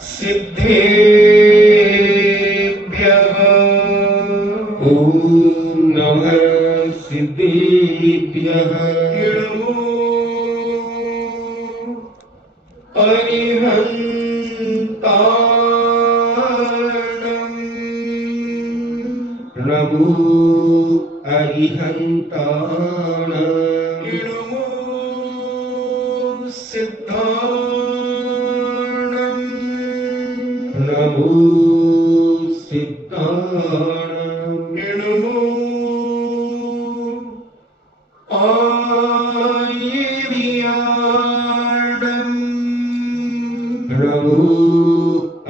सिद्धेभ्यः ॐ नमः सिद्धेभ्यः नमो अरिहन्ताणम् नमो सिद्धाणम् नमो सिद्धाणम् नमो आयर्याणम् नमो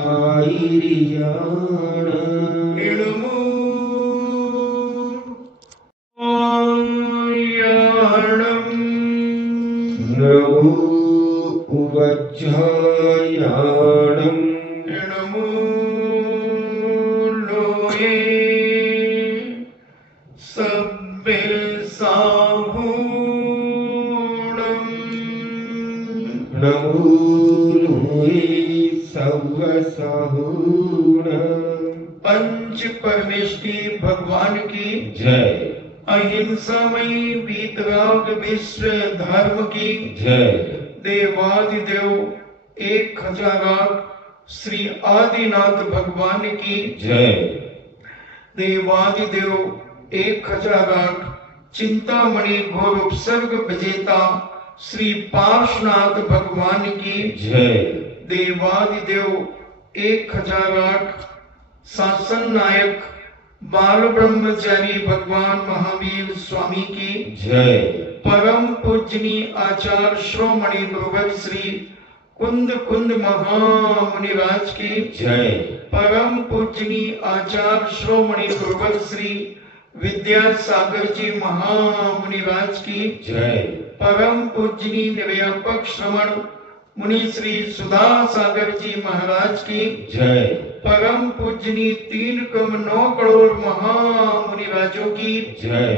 आयर्याणम् नमो आयर्याणम् नमो वज्रायाणम् नमो लोये सब्बिर्साहूणम् नमो लोये सव्वसाहूणम् पंच परमेष्टि भगवान की जय। अहिंसामयी वीतराग विश्व धर्म की जय। देवादिदेव 1000 श्री आदिनाथ भगवान की जय। देवादिदेव 1000 चिंतामणि घोर उपसर्ग विजेता श्री पार्श्वनाथ भगवान की जय। देवादिदेव 1000 शासन नायक बाल ब्रह्मचारी भगवान महावीर स्वामी की जय। परम पूजनीय आचार्य श्रोमणि गुरुवर श्री कुंद कुंद महामुनिराज की जय। परम पूजनीय आचार्य श्रोमणि गुरुवर श्री विद्यासागर जी महामुनिराज की जय। परम पूजनीय निर्व्यापक श्रवण मुनि श्री सुधा सागर जी महाराज की जय। परम पूजनीय 3,9 करोड़ महामुनिराजों की जय।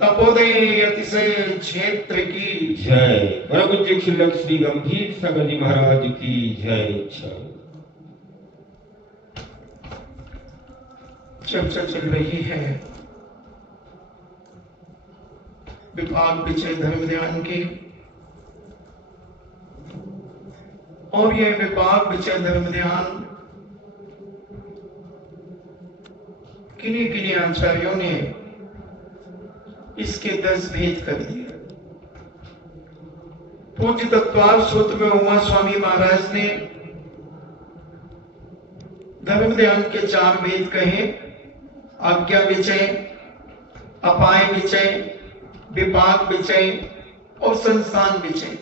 तपोदय अतिशय क्षेत्र की जय। परम पूज्य खिलक श्री गंभीर सागर जी महाराज की जय। चर्चा चल रही है विभाग विषय धर्म ध्यान की, और यह विभाग विषय धर्म ध्यान किन्हीं किन्हीं आचार्यों ने इसके 10 भेद कर दिए। पूज्य तत्वार सूत्र में उमा स्वामी महाराज ने धर्म ध्यान के 4 भेद कहे, आज्ञा विषय, अपाय विषय, विपाक विषय और संस्थान विषय।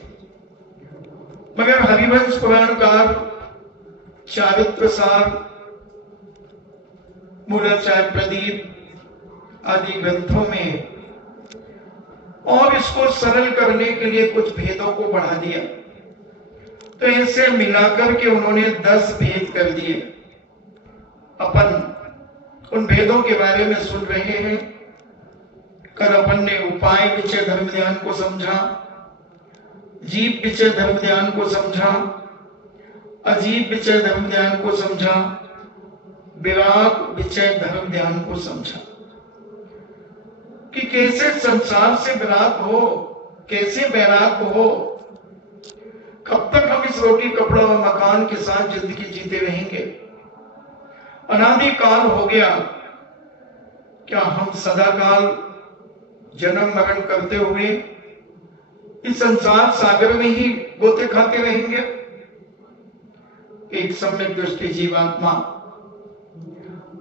मगर हरिवंश पुराणकार, चारित्र सार, मूलाचार्य प्रदीप आदि ग्रंथों में और इसको सरल करने के लिए कुछ भेदों को बढ़ा दिया, तो ऐसे मिलाकर के उन्होंने 10 भेद कर दिए। अपन उन भेदों के बारे में सुन रहे हैं। कल अपन ने उपाय विषय धर्म ध्यान को समझा, जीव विषय धर्म ध्यान को समझा, अजीब विषय धर्म ध्यान को समझा, विराग विषय धर्म ध्यान को समझा कि कैसे संसार से विराग हो, कैसे वैराग हो। कब तक हम इस रोटी कपड़ा और मकान के साथ जिंदगी जीते रहेंगे? अनादि काल हो गया, क्या हम सदा काल जन्म मरण करते हुए इस संसार सागर में ही गोते खाते रहेंगे? एक सम्यक दृष्टि जीवात्मा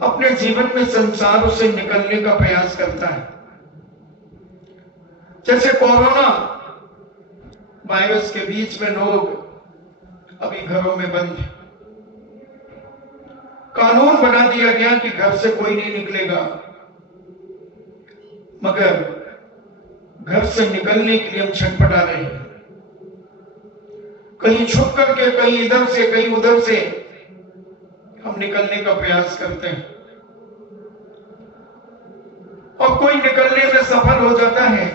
अपने जीवन में संसार से निकलने का प्रयास करता है। जैसे कोरोना वायरस के बीच में लोग अभी घरों में बंद हैं। कानून बना दिया गया कि घर से कोई नहीं निकलेगा, मगर घर से निकलने के लिए हम छटपटा रहे हैं। कहीं छुप करके, कहीं इधर से कहीं उधर से हम निकलने का प्रयास करते हैं, और कोई निकलने में सफल हो जाता है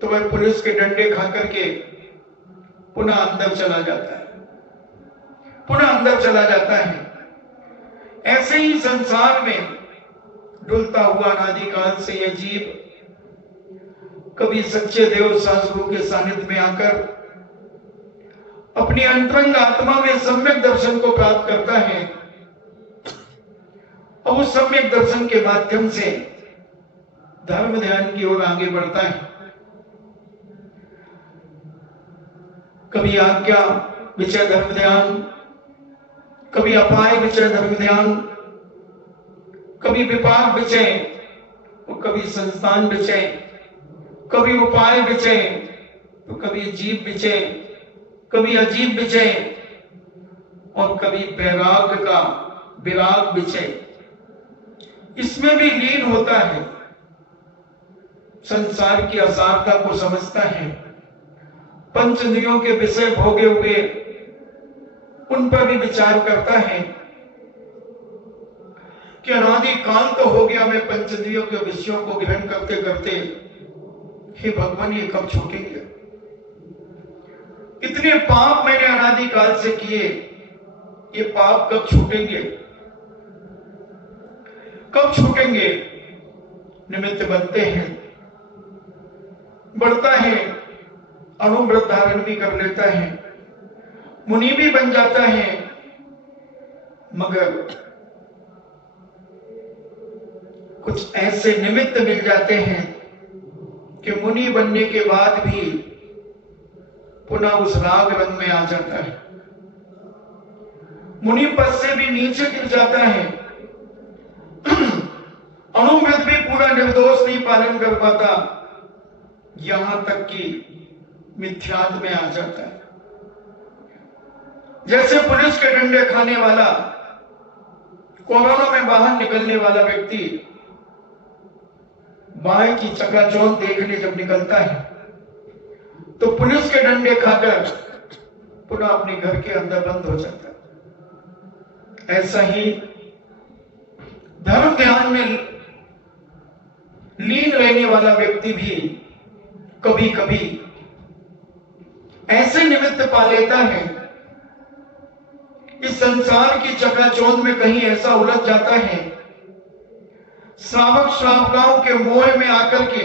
तो वह पुलिस के डंडे खा करके पुनः अंदर चला जाता है। पुनः अंदर चला जाता है। ऐसे ही संसार में डुलता हुआ अनादिकाल से यह जीव कभी सच्चे देव शास्त्रों के सानिध्य में आकर अपनी अंतरंग आत्मा में सम्यक दर्शन को प्राप्त करता है और उस सम्यक दर्शन के माध्यम से धर्म ध्यान की ओर आगे बढ़ता है। कभी आज्ञा विषय धर्म ध्यान, कभी अपाय विषय धर्म ध्यान, कभी विपाक विषय और कभी संस्थान विषय, कभी उपाय विषय तो कभी जीव विषय, कभी अजीब विषय और कभी वैराग्य का विराग विषय, इसमें भी लीन होता है। संसार की असारता को समझता है, पंच इंद्रियों के विषय भोगे हुए उन पर भी विचार करता है कि अनादि काल तो हो गया, मैं पंच इंद्रियों के विषयों को ग्रहण करते करते, हे भगवान ये कब छूटेंगे? इतने पाप मैंने अनादि काल से किए, ये पाप कब छूटेंगे? कब छूटेंगे? निमित्त बनते हैं, बढ़ता है, अनुव्रत धारण भी कर लेता है, मुनि भी बन जाता है, मगर कुछ ऐसे निमित्त मिल जाते हैं कि मुनि बनने के बाद भी पुनः उस राग रंग में आ जाता है, मुनि पद से भी नीचे गिर जाता है, अनुव्रत भी पूरा निर्दोष नहीं पालन कर पाता, यहां तक कि मिथ्यात्व में आ जाता है। जैसे पुलिस के डंडे खाने वाला, कोरोना में बाहर निकलने वाला व्यक्ति बाएं की चकाचौंध देखने जब निकलता है तो पुलिस के डंडे खाकर पुनः अपने घर के अंदर बंद हो जाता है। ऐसा ही धर्म ध्यान में लीन रहने वाला व्यक्ति भी कभी कभी ऐसे निमित्त पा लेता है, इस संसार की चकाचौंध में कहीं ऐसा उलझ जाता है, श्रावक श्रावकाओं के मोह में आकर के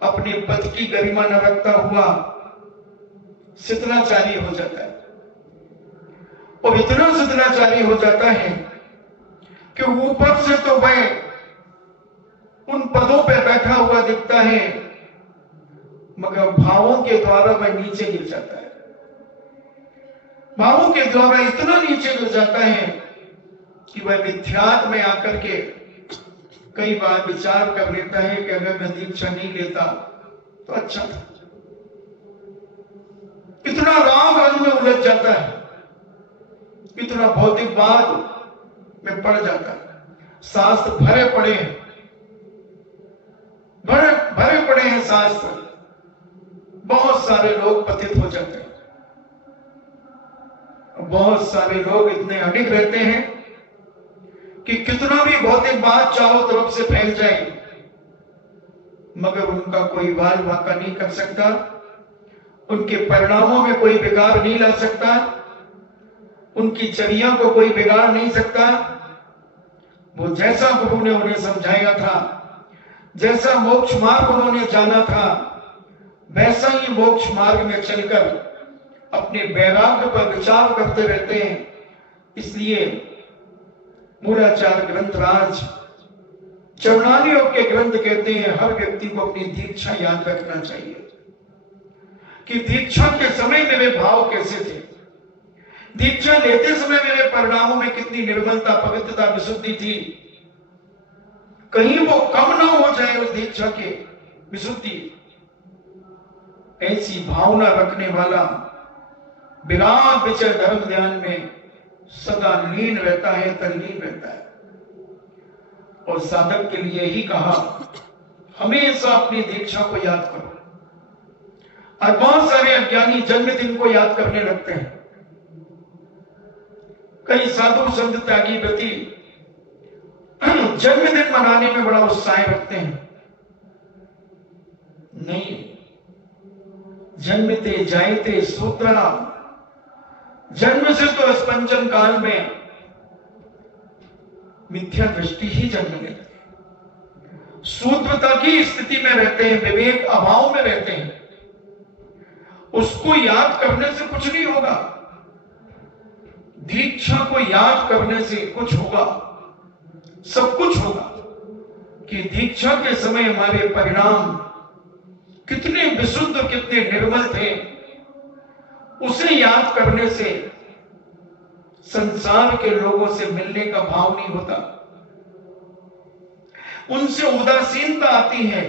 अपने पद की गरिमा न रखता हुआ शितनाचारी हो जाता है। और इतना शितनाचारी हो जाता है कि ऊपर से तो वह उन पदों पर बैठा हुआ दिखता है, मगर भावों के द्वारा वह नीचे गिर जाता है। भावों के द्वारा इतना नीचे गिर जाता है कि वह मिथ्यात्व में आकर के कई बार विचार कर लेता है कि अगर मैं दीक्षा नहीं लेता तो अच्छा था। इतना राग रंग में उलझ जाता है, इतना भौतिकवाद में पड़ जाता है। शास्त्र भरे पड़े हैं, भरे पड़े हैं शास्त्र, बहुत सारे लोग पतित हो जाते हैं। बहुत सारे लोग इतने अडिग रहते हैं कि कितना भी भौतिकवाद चारों तरफ से फैल जाए, मगर उनका कोई वाल वाका नहीं कर सकता, उनके परिणामों में कोई बिगाड़ नहीं ला सकता, उनकी चर्या को कोई बिगाड़ नहीं सकता। वो जैसा गुरु ने उन्हें समझाया था, जैसा मोक्ष मार्ग उन्होंने जाना था, वैसा ही मोक्ष मार्ग में चलकर अपने वैराग्य पर विचार करते रहते हैं। इसलिए मूलाचार्य ग्रंथराज चरणानी योग के ग्रंथ कहते हैं हर व्यक्ति को अपनी दीक्षा याद रखना चाहिए कि दीक्षा के समय मेरे भाव कैसे थे, दीक्षा लेते समय मेरे परिणामों में कितनी निर्मलता, पवित्रता, विशुद्धि थी। कहीं वो कम ना हो जाए उस दीक्षा के विशुद्धि। ऐसी भावना रखने वाला विराग विचय धर्म ध्यान में सदा लीन रहता है, तल्लीन रहता है। और साधक के लिए ही कहा हमेशा अपनी दीक्षा को याद करो। और बहुत सारे अज्ञानी जन्मदिन को याद करने लगते हैं। कई साधु संत त्यागी व्यक्ति जन्मदिन मनाने में बड़ा उत्साह रखते हैं। नहीं, जन्मते जायते सूत्रा जन्म से तो इस पंचम काल में मिथ्या दृष्टि ही जन्म लेती है, शूद्रता की स्थिति में रहते हैं, विवेक अभाव में रहते हैं। उसको याद करने से कुछ नहीं होगा, दीक्षा को याद करने से कुछ होगा, सब कुछ होगा। कि दीक्षा के समय हमारे परिणाम कितने विशुद्ध, कितने निर्मल थे, उसे याद करने से संसार के लोगों से मिलने का भाव नहीं होता, उनसे उदासीनता आती है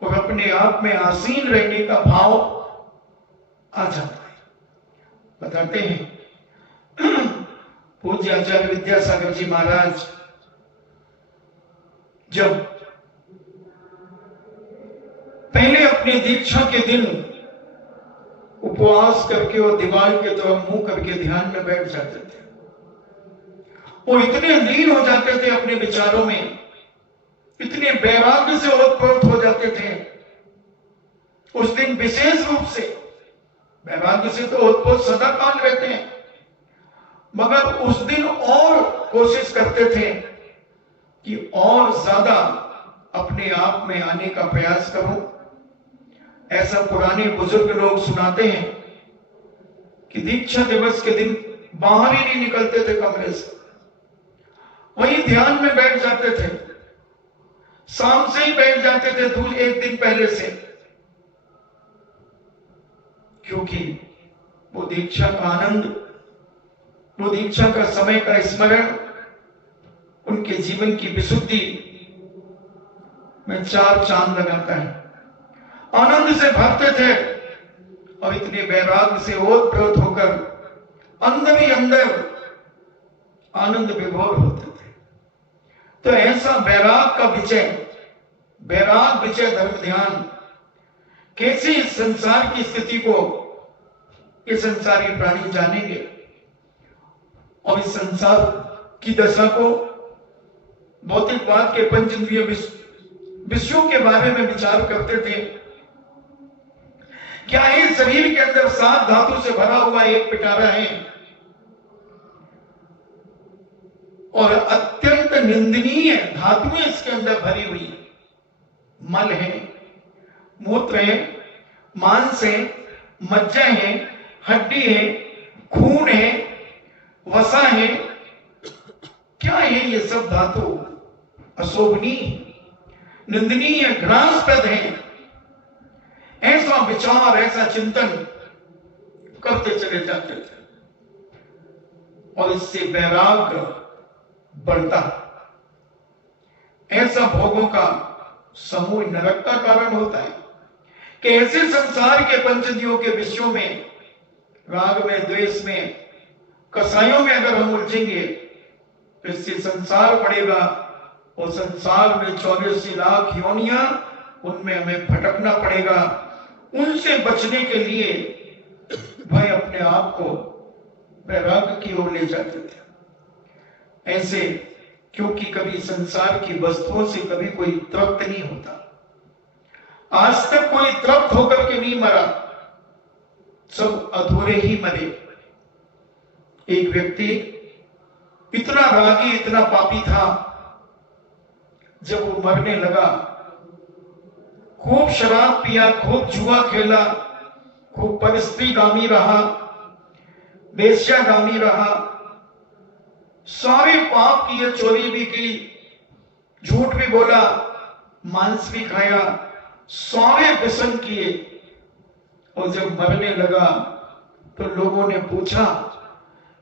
और अपने आप में आसीन रहने का भाव आ जाता है। बताते हैं पूज्य आचार्य विद्यासागर जी महाराज जब पहले अपनी दीक्षा के दिन उपवास करके और दीवार के तरफ मुंह करके ध्यान में बैठ जाते थे, वो इतने लीन हो जाते थे अपने विचारों में, इतने वैराग्य से ओतप्रोत हो जाते थे। उस दिन विशेष रूप से वैराग्य से तो ओतप्रोत सदा काल रहते हैं, मगर उस दिन और कोशिश करते थे कि और ज्यादा अपने आप में आने का प्रयास करूं। ऐसा पुराने बुजुर्ग लोग सुनाते हैं कि दीक्षा दिवस के दिन बाहर ही नहीं निकलते थे कमरे से, वही ध्यान में बैठ जाते थे, शाम से ही बैठ जाते थे, दूर एक दिन पहले से, क्योंकि वो दीक्षा का आनंद, वो दीक्षा का समय का स्मरण उनके जीवन की विशुद्धि में चार चांद लगाता है। आनंद से भरते थे और इतने वैराग्य से ओतप्रोत होकर अंदर ही अंदर आनंद विभोर होते थे। तो ऐसा वैराग का विजय, वैराग विजय धर्म ध्यान कैसे इस संसार की स्थिति को ये संसारी प्राणी जानेंगे और इस संसार की दशा को, भौतिकवाद के पंचेंद्रिय विषयों के बारे में विचार करते थे। क्या इस शरीर के अंदर 7 धातु से भरा हुआ एक पिटारा है और अत्यंत निंदनीय धातुएं इसके अंदर भरी हुई, मल है, मूत्र है, मांस है, मज्जा है, हड्डी है, खून है, वसा है। क्या है ये सब धातु? अशोभनीय, निंदनीय, घृणास्पद है। ऐसा विचार, ऐसा चिंतन करते चले जाते थे और इससे वैराग्य बढ़ता। ऐसा भोगों का समूह नरक का कारण होता है कि ऐसे संसार के पंचदियों के विषयों में, राग में, द्वेष में, कसायों में अगर हम उलझेंगे तो इससे संसार बढ़ेगा और संसार में 84 लाख योनियां, उनमें हमें भटकना पड़ेगा। उनसे बचने के लिए भाई अपने आप को वैराग्य की ओर ले जाते थे। ऐसे क्योंकि कभी संसार की वस्तुओं से कभी कोई तृप्त नहीं होता, आज तक कोई तृप्त होकर के नहीं मरा, सब अधूरे ही मरे। एक व्यक्ति इतना रागी, इतना पापी था, जब वो मरने लगा, खूब शराब पिया, खूब जुआ खेला, खूब परस्त्रीगामी रहा, वेश्यागामी रहा, सारे पाप किए, चोरी भी की, झूठ भी बोला, मांस भी खाया, सारे व्यसन किए। और जब मरने लगा तो लोगों ने पूछा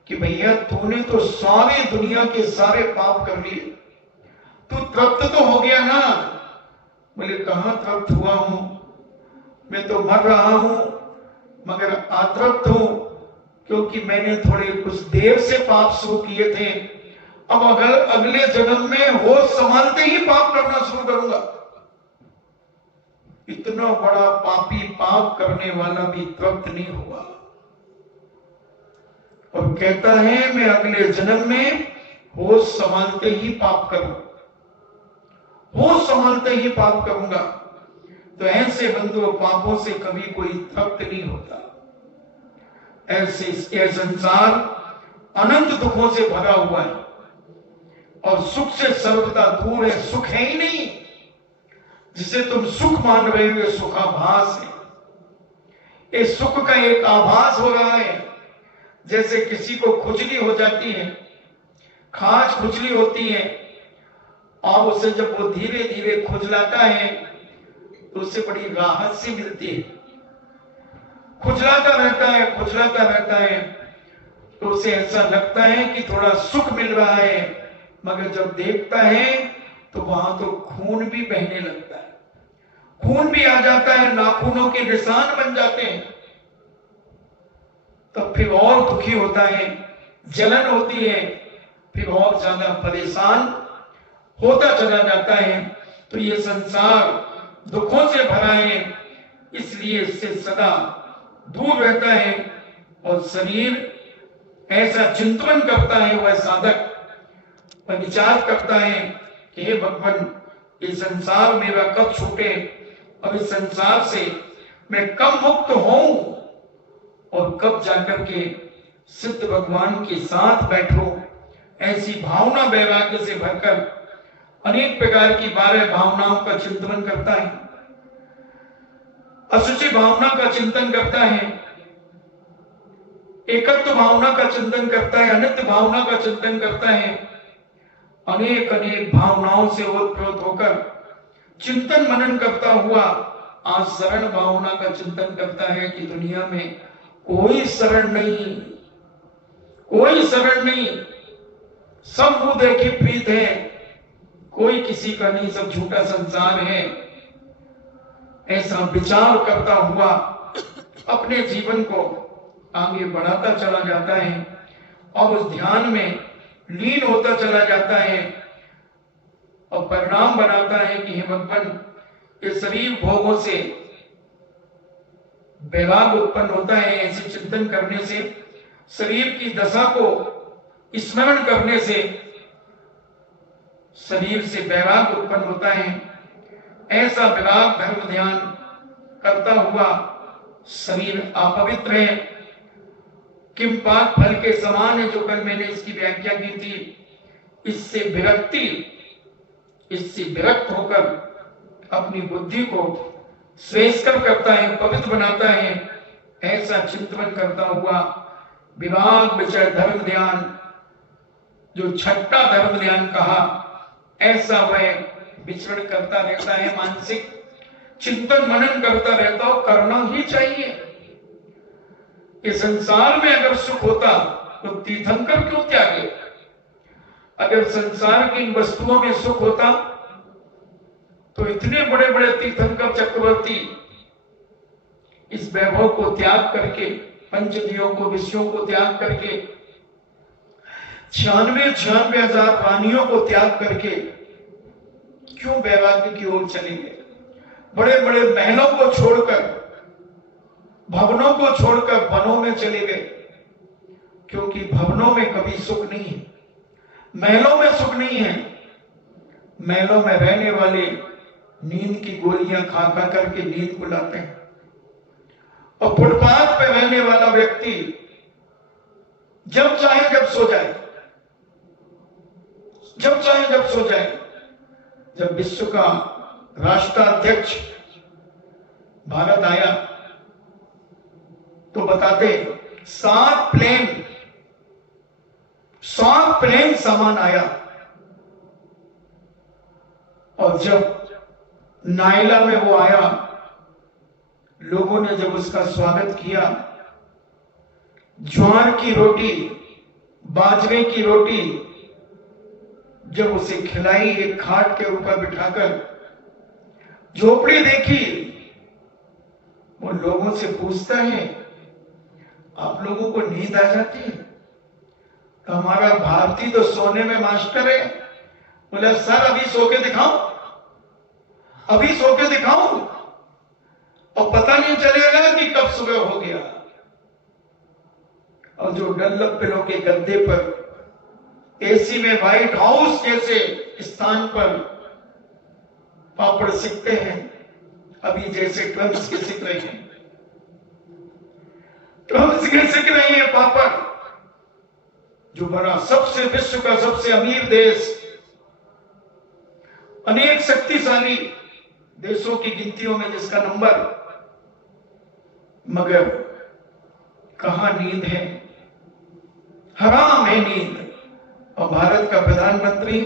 कि भैया तूने तो सारी दुनिया के सारे पाप कर लिए, तू तृप्त तो हो गया ना? बोले कहां तृप्त हुआ हूं, मैं तो मर रहा हूं, मगर अतृप्त हूं, क्योंकि मैंने थोड़े कुछ देर से पाप शुरू किए थे। अब अगर अगले जन्म में होश संभालते ही पाप करना शुरू करूंगा। इतना बड़ा पापी, पाप करने वाला भी तृप्त नहीं हुआ और कहता है मैं अगले जन्म में होश संभालते ही पाप करूं, होश संभालते ही पाप करूंगा। तो ऐसे बंधु पापों से कभी कोई तृप्त नहीं होता। ऐसे ये संसार अनंत दुखों से भरा हुआ है और सुख से सर्वदा दूर है। सुख है ही नहीं, जिसे तुम सुख मान रहे हो, सुखाभास है। ये सुख का एक आभास हो रहा है। जैसे किसी को खुजली हो जाती है, खाज खुजली होती है, और उसे जब वो धीरे धीरे खुजलाता है तो उसे बड़ी राहत सी मिलती है। खुजलाता रहता है, खुजलाता रहता है, तो उसे ऐसा लगता है कि थोड़ा सुख मिल रहा है, मगर जब देखता है तो वहां तो खून भी बहने लगता है, खून भी आ जाता है, नाखूनों के निशान बन जाते हैं। तब फिर और दुखी होता है, जलन होती है, फिर और ज्यादा परेशान होता चला जाता है। तो ये संसार दुखों से भरा है, इसलिए इससे सदा दूर रहता है। और शरीर ऐसा चिंतन करता है, वह साधक वह विचार करता है कि हे भगवान, ये संसार मेरा कब छूटे और इस संसार से मैं कब मुक्त हूं और कब जाकर के सिद्ध भगवान के साथ बैठूं। ऐसी भावना वैराग्य से भरकर अनेक प्रकार की 12 भावनाओं का चिंतन करता है। अशुचि भावना का चिंतन करता है, एकत्व भावना का चिंतन करता है, अनित्य भावना का चिंतन करता है। अनेक अनेक भावनाओं से ओतप्रोत होकर चिंतन मनन करता हुआ आज शरण भावना का चिंतन करता है कि दुनिया में कोई शरण नहीं, कोई शरण नहीं, सब मुंह देखी प्रीत है, कोई किसी का नहीं, सब झूठा संसार है। ऐसा विचार करता हुआ अपने जीवन को आगे बढ़ाता चला जाता है और उस ध्यान में लीन होता चला जाता है और परिणाम बनाता है कि हे भगवान, ये शरीर भोगों से वैराग्य उत्पन्न होता है। ऐसे चिंतन करने से, शरीर की दशा को स्मरण करने से शरीर से वैराग्य उत्पन्न होता है। ऐसा विराग धर्म ध्यान करता हुआ शरीर अपवित्र है, किम पाक फल के समान है, जो कल मैंने इसकी व्याख्या की थी। इससे विरक्त होकर अपनी बुद्धि को श्रेष्ठकर करता है, पवित्र बनाता है। ऐसा चिंतन करता हुआ विराग विचय धर्म ध्यान, जो छठा धर्म ध्यान कहा, ऐसा वह विचरण करता रहता है, मानसिक चिंतन मनन करता रहता हो। करना ही चाहिए। इस संसार में अगर सुख होता तो तीर्थंकर क्यों त्यागे? अगर संसार की इन वस्तुओं में सुख होता तो इतने बड़े बड़े तीर्थंकर चक्रवर्ती इस वैभव को त्याग करके, पंचदियों को, विषयों को त्याग करके, 96 हजार रानियों को त्याग करके क्यों वैराग्य की ओर चलेंगे? बड़े बड़े महलों को छोड़कर, भवनों को छोड़कर वनों में चले गए, क्योंकि भवनों में कभी सुख नहीं है, महलों में सुख नहीं है। महलों में रहने वाले नींद की गोलियां खा खा करके नींद को लाते हैं, और फुटपाथ पे रहने वाला व्यक्ति जब चाहे जब सो जाए, जब चाहे जब सो जाए। जब विश्व का राष्ट्राध्यक्ष भारत आया तो बताते 7 प्लेन सामान आया, और जब नायला में वो आया, लोगों ने जब उसका स्वागत किया, ज्वार की रोटी, बाजरे की रोटी जब उसे खिलाई, एक खाट के ऊपर बिठाकर झोपड़ी देखी, वो लोगों से पूछता है, आप लोगों को नींद आ जाती है? तो हमारा भारतीय तो सोने में मास्टर है। बोला, सर अभी सो के दिखाऊं, अभी सो के दिखाऊं, और पता नहीं चलेगा कि कब सुबह हो गया। और जो डल्लप पिलो के गद्दे पर एसी में व्हाइट हाउस जैसे स्थान पर पापड़ सिकते हैं, अभी जैसे ट्रम्स के सिक रहे हैं, तो हम इसके सीख रहे हैं पापड़ जो बना सबसे विश्व का सबसे अमीर देश, अनेक शक्तिशाली देशों की गिनतियों में जिसका नंबर, मगर कहां नींद है, हराम है नींद। और भारत का प्रधानमंत्री,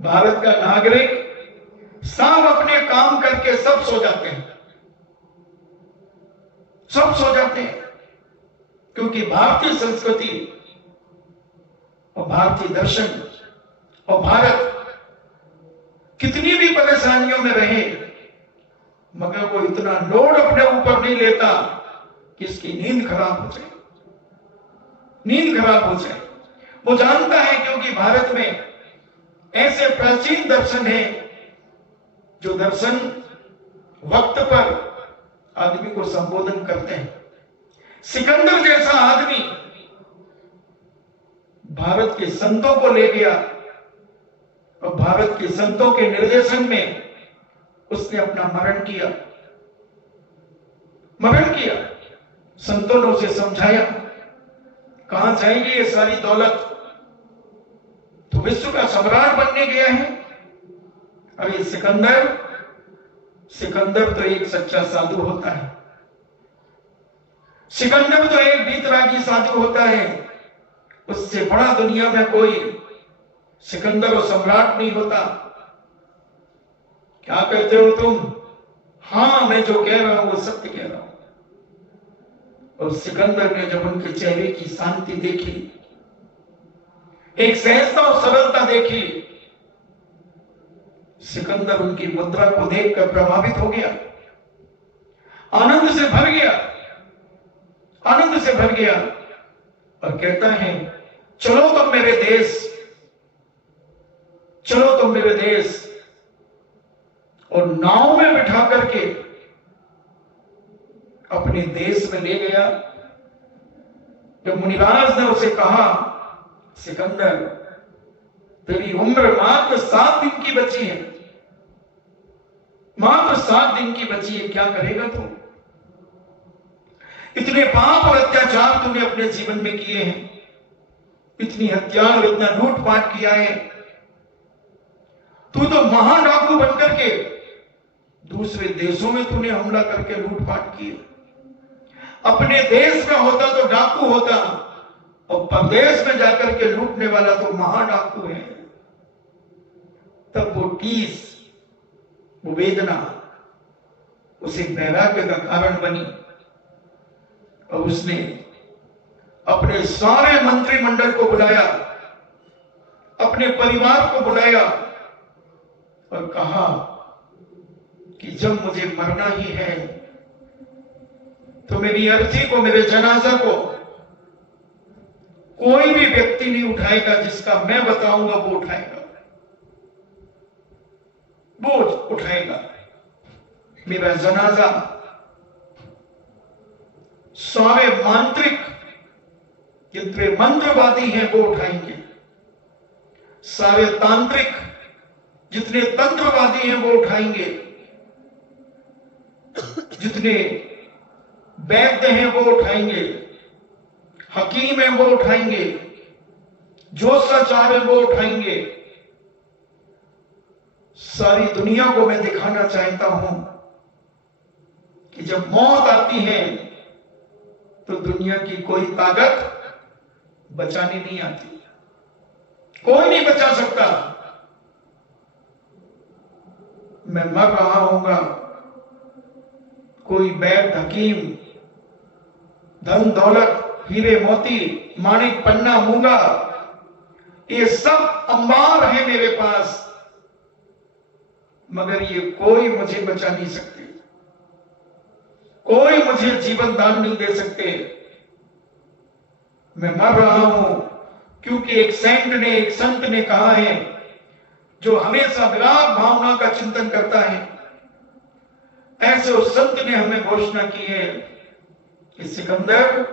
भारत का नागरिक सब अपने काम करके सब सो जाते हैं, सब सो जाते हैं, क्योंकि भारतीय संस्कृति और भारतीय दर्शन और भारत कितनी भी परेशानियों में रहे मगर वो इतना लोड अपने ऊपर नहीं लेता कि इसकी नींद खराब हो जाए, नींद खराब हो जाए। वो जानता है क्योंकि भारत में ऐसे प्राचीन दर्शन हैं जो दर्शन वक्त पर आदमी को संबोधन करते हैं। सिकंदर जैसा आदमी भारत के संतों को ले गया और भारत के संतों के निर्देशन में उसने अपना मरण किया, मरण किया। संतों ने उसे समझाया कहां जाएगी ये सारी दौलत, तो विश्व का सम्राट बनने गया है। अरे सिकंदर तो एक सच्चा साधु होता है, सिकंदर तो एक बीतरागी साधु होता है, उससे बड़ा दुनिया में कोई सिकंदर और सम्राट नहीं होता। क्या कहते हो तुम? हां, मैं जो कह रहा हूं वो सत्य कह रहा हूं। और सिकंदर ने जब उनके चेहरे की शांति देखी, एक सहजता और सरलता देखी, सिकंदर उनकी मुद्रा को देखकर प्रभावित हो गया, आनंद से भर गया, आनंद से भर गया और कहता है चलो तुम मेरे देश, चलो तुम मेरे देश। और नाव में बिठा करके अपने देश में ले गया। जब मुनिराज ने उसे कहा सिकंदर तेरी उम्र मात्र 7 दिन की बची है, मात्र 7 दिन की बची है, क्या करेगा तू? इतने पाप और अत्याचार तूने अपने जीवन में किए हैं, इतनी हत्या और इतना लूटपाट किया है, तू तो महाडाकू बनकर के दूसरे देशों में तूने हमला करके लूटपाट की। अपने देश में होता तो डाकू होता और परदेश में जाकर के लूटने वाला तो महाडाकू है। तब वो टीस, वो वेदना उसे वैराग्य का कारण बनी और उसने अपने सारे मंत्रिमंडल को बुलाया, अपने परिवार को बुलाया और कहा कि जब मुझे मरना ही है तो मेरी अर्थी को, मेरे जनाजा को कोई भी व्यक्ति नहीं उठाएगा, जिसका मैं बताऊंगा वो उठाएगा, वो उठाएगा मेरा जनाजा। सारे मांत्रिक जितने मंत्रवादी हैं वो उठाएंगे, सारे तांत्रिक जितने तंत्रवादी हैं वो उठाएंगे, जितने वैद्य हैं वो उठाएंगे, हकीम हैं वो उठाएंगे, ज्योतिषाचार्य वो उठाएंगे। सारी दुनिया को मैं दिखाना चाहता हूं कि जब मौत आती है तो दुनिया की कोई ताकत बचाने नहीं आती, कोई नहीं बचा सकता। मैं मर रहा हूंगा, कोई वैद्य, हकीम, धन दौलत, हीरे मोती, माणिक पन्ना, मूंगा, ये सब अंबार है मेरे पास, मगर ये कोई मुझे बचा नहीं सकते, कोई मुझे जीवन दान नहीं दे सकते। मैं मर रहा हूं क्योंकि एक संत ने कहा है, जो हमेशा विराग भावना का चिंतन करता है, ऐसे उस संत ने हमें घोषणा की है कि सिकंदर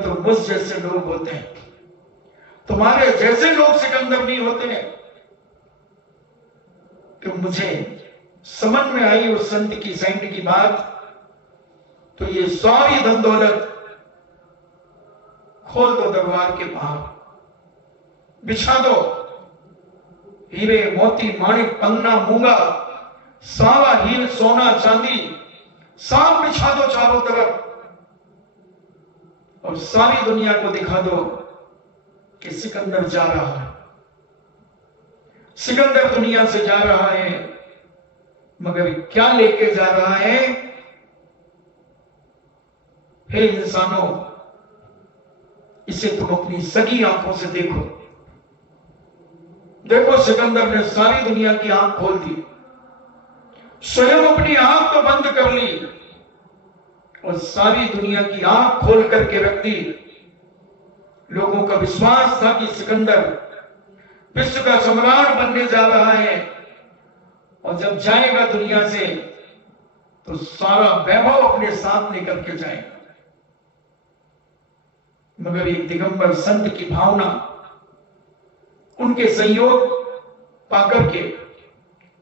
तो मुझ जैसे लोग होते हैं, तुम्हारे जैसे लोग सिकंदर नहीं होते हैं। कि मुझे समझ में आई उस संत की बात, तो ये सारी धन दौलत खोल दो दरबार के बाहर, बिछा दो। हीरे मोती माणिक कंगना मूंगा सारा हीर सोना चांदी सब बिछा दो चारों तरफ, और सारी दुनिया को दिखा दो कि सिकंदर जा रहा है, सिकंदर दुनिया से जा रहा है। मगर क्या लेके जा रहा है? हे इंसानों, इसे तुम अपनी सगी आंखों से देखो। देखो, सिकंदर ने सारी दुनिया की आंख खोल दी, स्वयं अपनी आंख तो बंद कर ली और सारी दुनिया की आंख खोल करके रख दी। लोगों का विश्वास था कि सिकंदर विश्व का सम्राट बनने जा रहा है, और जब जाएगा दुनिया से तो सारा वैभव अपने साथ लेकर के जाएगा। मगर एक दिगंबर संत की भावना, उनके सहयोग पाकर के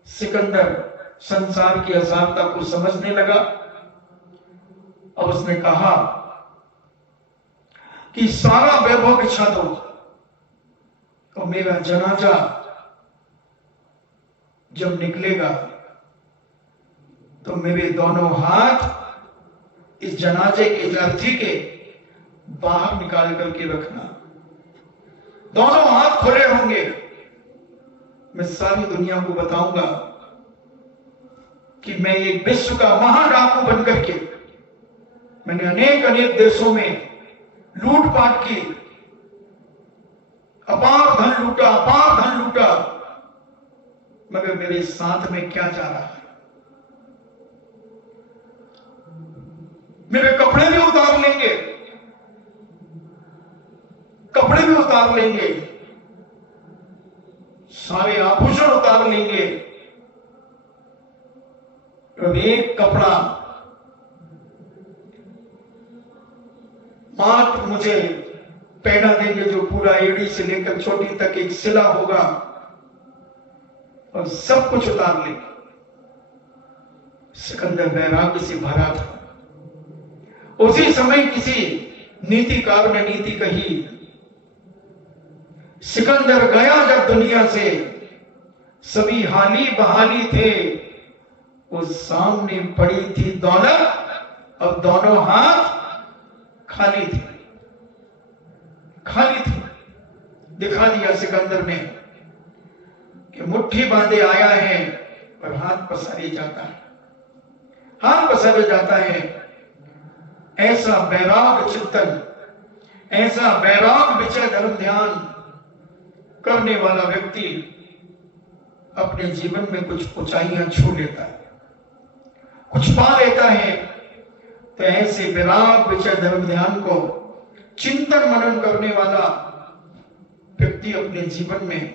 सिकंदर संसार की असारता को समझने लगा, और उसने कहा कि सारा वैभव बिछा दो और मेरा जनाजा जब निकलेगा तो मेरे दोनों हाथ इस जनाजे के अर्थी के बाहर निकाल करके रखना। दोनों हाथ खुले होंगे, मैं सारी दुनिया को बताऊंगा कि मैं एक विश्व का महाडाकू बनकर के मैंने अनेक अनेक देशों में लूटपाट की, अपार धन लूटा, अपार धन लूटा, मगर मेरे साथ में क्या जा रहा है? मेरे कपड़े भी उतार लेंगे, कपड़े भी उतार लेंगे, सारे आभूषण उतार लेंगे, और एक कपड़ा मात्र मुझे पहना देंगे जो पूरा एड़ी से लेकर छोटी तक एक सिला होगा, और सब कुछ उतार लेंगे। सिकंदर वैराग्य से भरा था। उसी समय किसी नीतिकार ने नीति कही, सिकंदर गया जब दुनिया से, सभी हाली बहाली थे, वो सामने पड़ी थी दौलत और दोनों हाथ खाली थे, खाली थे। दिखा दिया सिकंदर ने कि मुट्ठी बांधे आया है और हाथ पसारे जाता है, हाथ पसारे जाता है। ऐसा वैराग चिंतन, ऐसा वैराग विचय धर्म ध्यान करने वाला व्यक्ति अपने जीवन में कुछ ऊंचाइयां छू लेता है, कुछ पा लेता है। तो ऐसे वैराग विचय धर्म ध्यान को चिंतन मनन करने वाला व्यक्ति अपने जीवन में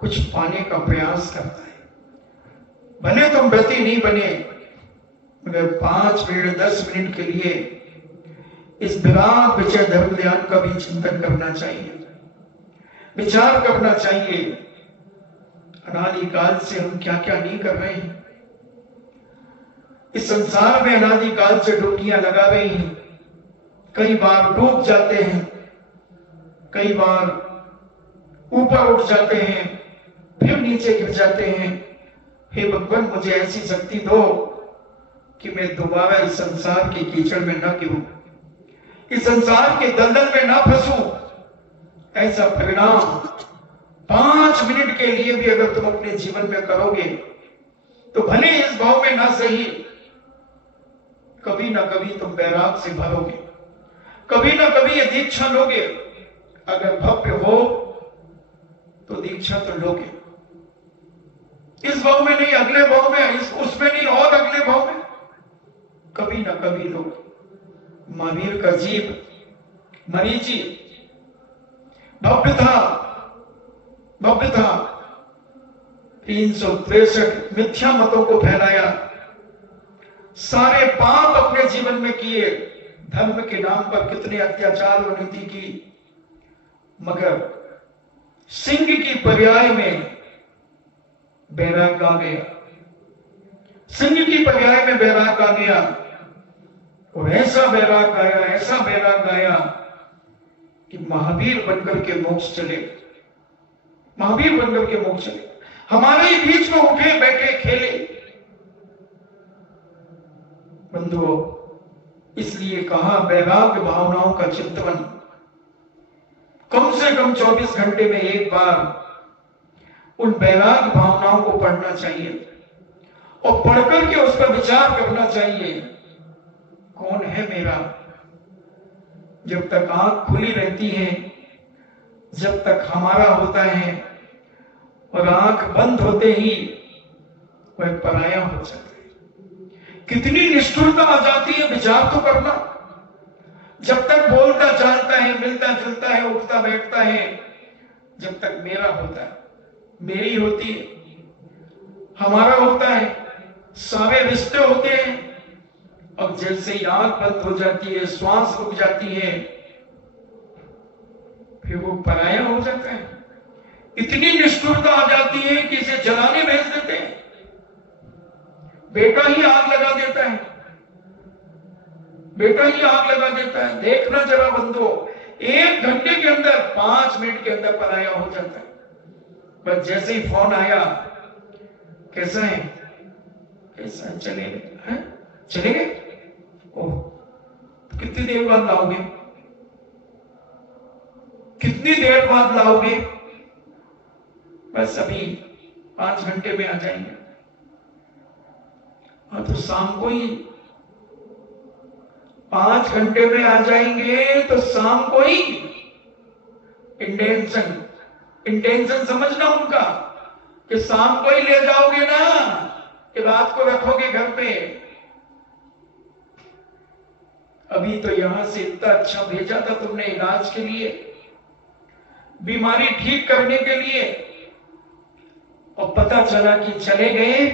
कुछ पाने का प्रयास करता है। भले तुम व्रती नहीं बने, मगर 5 मिनट 10 मिनट के लिए इस विराग विचय धर्म ध्यान का भी चिंतन करना चाहिए, विचार करना चाहिए। अनादिकाल से हम क्या क्या नहीं कर रहे हैं, इस संसार में अनादिकाल से डुबकियां लगा रहे हैं। कई बार डूब जाते हैं, कई बार ऊपर उठ जाते हैं, फिर नीचे गिर जाते हैं। हे भगवान, मुझे ऐसी शक्ति दो कि मैं दोबारा इस संसार के कीचड़ में न गिरूं, इस संसार के दलदल में न फंसूं। ऐसा परिणाम 5 मिनट के लिए भी अगर तुम अपने जीवन में करोगे तो भले इस भाव में ना सही, कभी ना कभी तुम वैराग से भरोगे, कभी ना कभी ये दीक्षा लोगे। अगर भव्य हो तो दीक्षा तो लोगे, इस भाव में नहीं, अगले भाव में, उसमें नहीं, और अगले भाव में कभी ना कभी लोगे। महावीर का जीव मरीचि भव्य था, भव्य था। 363 मिथ्या मतों को फैलाया, सारे पाप अपने जीवन में किए, धर्म के नाम पर कितने अत्याचार और नीति की, मगर सिंह की पर्याय में वैराग आ गया, सिंह की पर्याय में वैराग आ गया। और ऐसा बैराग गाया, ऐसा बैराग गाया कि महावीर बनकर के मोक्ष चले, महावीर बनकर के मोक्ष चले, हमारे ही बीच में उठे बैठे खेले। बंधुओं, इसलिए कहा वैराग्य भावनाओं का चिंतन कम से कम 24 घंटे में एक बार उन वैराग्य भावनाओं को पढ़ना चाहिए और पढ़कर के उस पर विचार करना चाहिए, कौन है मेरा। जब तक आंख खुली रहती है, जब तक हमारा होता है, और आंख बंद होते ही वह पराया हो जाता है। कितनी निष्ठुरता आ जाती है, विचार तो करना। जब तक बोलता चालता है, मिलता जुलता है, उठता बैठता है, जब तक मेरा होता है, मेरी होती है, हमारा होता है, सारे रिश्ते होते हैं। अब जैसे ही आंख बंद हो जाती है, श्वास रुक जाती है, फिर वो पराया हो जाता है। इतनी निष्ठुरता आ जाती है कि इसे जलाने भेज देते हैं, बेटा ही आग लगा देता है, बेटा ही आग लगा देता है। देखना जरा बंधुओं, 1 घंटे के अंदर, 5 मिनट के अंदर पराया हो जाता है। बस जैसे ही फोन आया, कैसा है, कैसा है, चले गए, चले गए, ओह कितनी देर बाद लाओगे, कितनी देर बाद लाओगे, बस अभी 5 घंटे में आ जाएंगे। हाँ तो शाम को ही 5 घंटे में आ जाएंगे, तो शाम को ही इंटेंशन समझना उनका कि शाम को ही ले जाओगे ना, कि रात को रखोगे घर पे। अभी तो यहां से इतना अच्छा भेजा था तुमने इलाज के लिए, बीमारी ठीक करने के लिए, और पता चला कि चले गए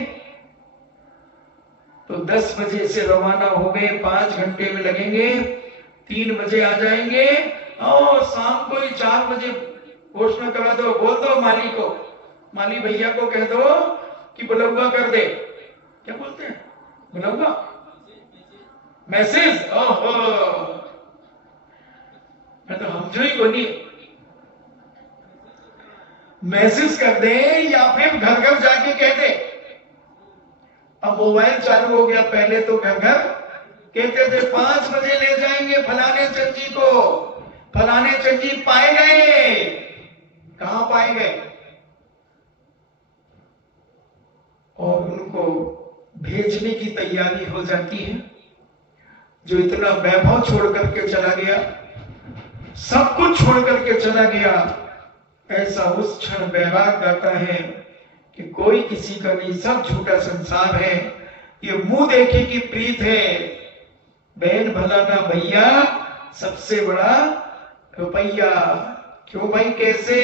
तो 10 बजे से रवाना हो गए, 5 घंटे में लगेंगे, 3 बजे आ जाएंगे, और शाम को ही 4 बजे घोषणा करा दो, बोल दो माली को, माली भैया को कह दो कि बुलौआ कर दे। क्या बोलते हैं, बुलौआ, मैसेज, ओहो, मैं तो हम जो ही बोली, मैसेज कर दे या फिर घर घर जाके कह दे। अब मोबाइल चालू हो गया, पहले तो घर घर कहते थे 5 बजे ले जाएंगे फलाने चंजी को, फलाने चंजी पाए गए, कहां पाए गए, और उनको भेजने की तैयारी हो जाती है। जो इतना वैभव छोड़ करके चला गया, सब कुछ छोड़ करके चला गया, ऐसा उस क्षण वैराग गाता है कि कोई किसी का नहीं, सब झूठा संसार है, ये मुंह देखी की प्रीत है, बहन भला ना भैया, सबसे बड़ा रुपया। क्यों भाई, कैसे,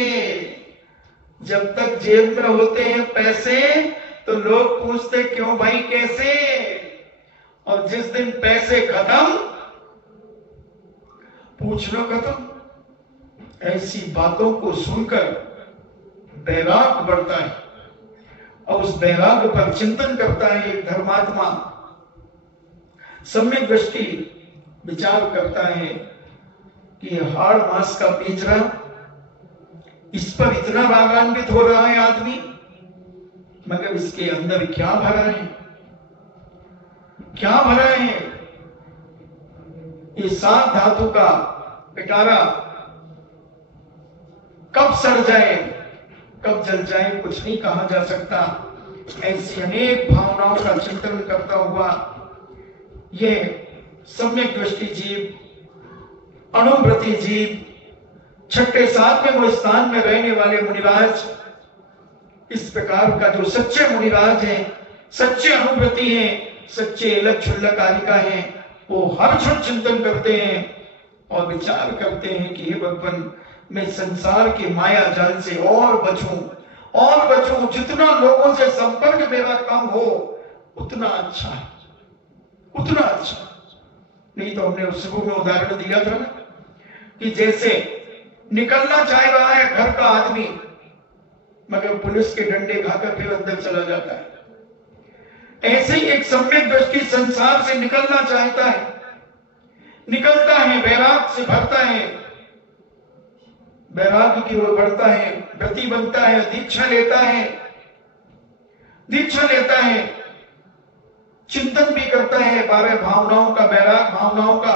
जब तक जेब में होते हैं पैसे तो लोग पूछते क्यों भाई कैसे, और जिस दिन पैसे खत्म, पूछना खत्म। ऐसी बातों को सुनकर वैराग बढ़ता है, और उस वैराग पर चिंतन करता है एक धर्मात्मा, सम्यक दृष्टि विचार करता है कि हाड़ मास का पिंजरा, इस पर इतना रागान्वित हो रहा है आदमी, मगर इसके अंदर क्या भरा है, क्या भरा है। ये 7 धातु का पिटारा कब सड़ जाए, कब जल जाए, कुछ नहीं कहा जा सकता। ऐसी अनेक भावनाओं का चिंतन करता हुआ ये सम्यक दृष्टि जीव, अनुव्रति जीव, 6ठे 7वें वो स्थान में रहने वाले मुनिराज, इस प्रकार का जो सच्चे मुनिराज हैं, सच्चे अनुव्रति हैं, सच्चे इलक छुल्लक आदिका हैं, वो हर क्षण चिंतन करते हैं और विचार करते हैं कि हे भगवान, मैं संसार की माया जाल से और बचूं, और बचूं, जितना लोगों से संपर्क मेरा कम हो उतना अच्छा है, उतना अच्छा। नहीं तो हमने उस शुरू में उदाहरण दिया था ना, कि जैसे निकलना चाह रहा है घर का आदमी, मगर पुलिस के डंडे खाकर फिर अंदर चला जाता है, ऐसे ही एक सम्यक दृष्टि संसार से निकलना चाहता है, निकलता है, वैराग से भरता है, वैराग्य की ओर बढ़ता है, व्रती बनता है, दीक्षा लेता है, दीक्षा लेता है, चिंतन भी करता है 12 भावनाओं का, वैराग भावनाओं का,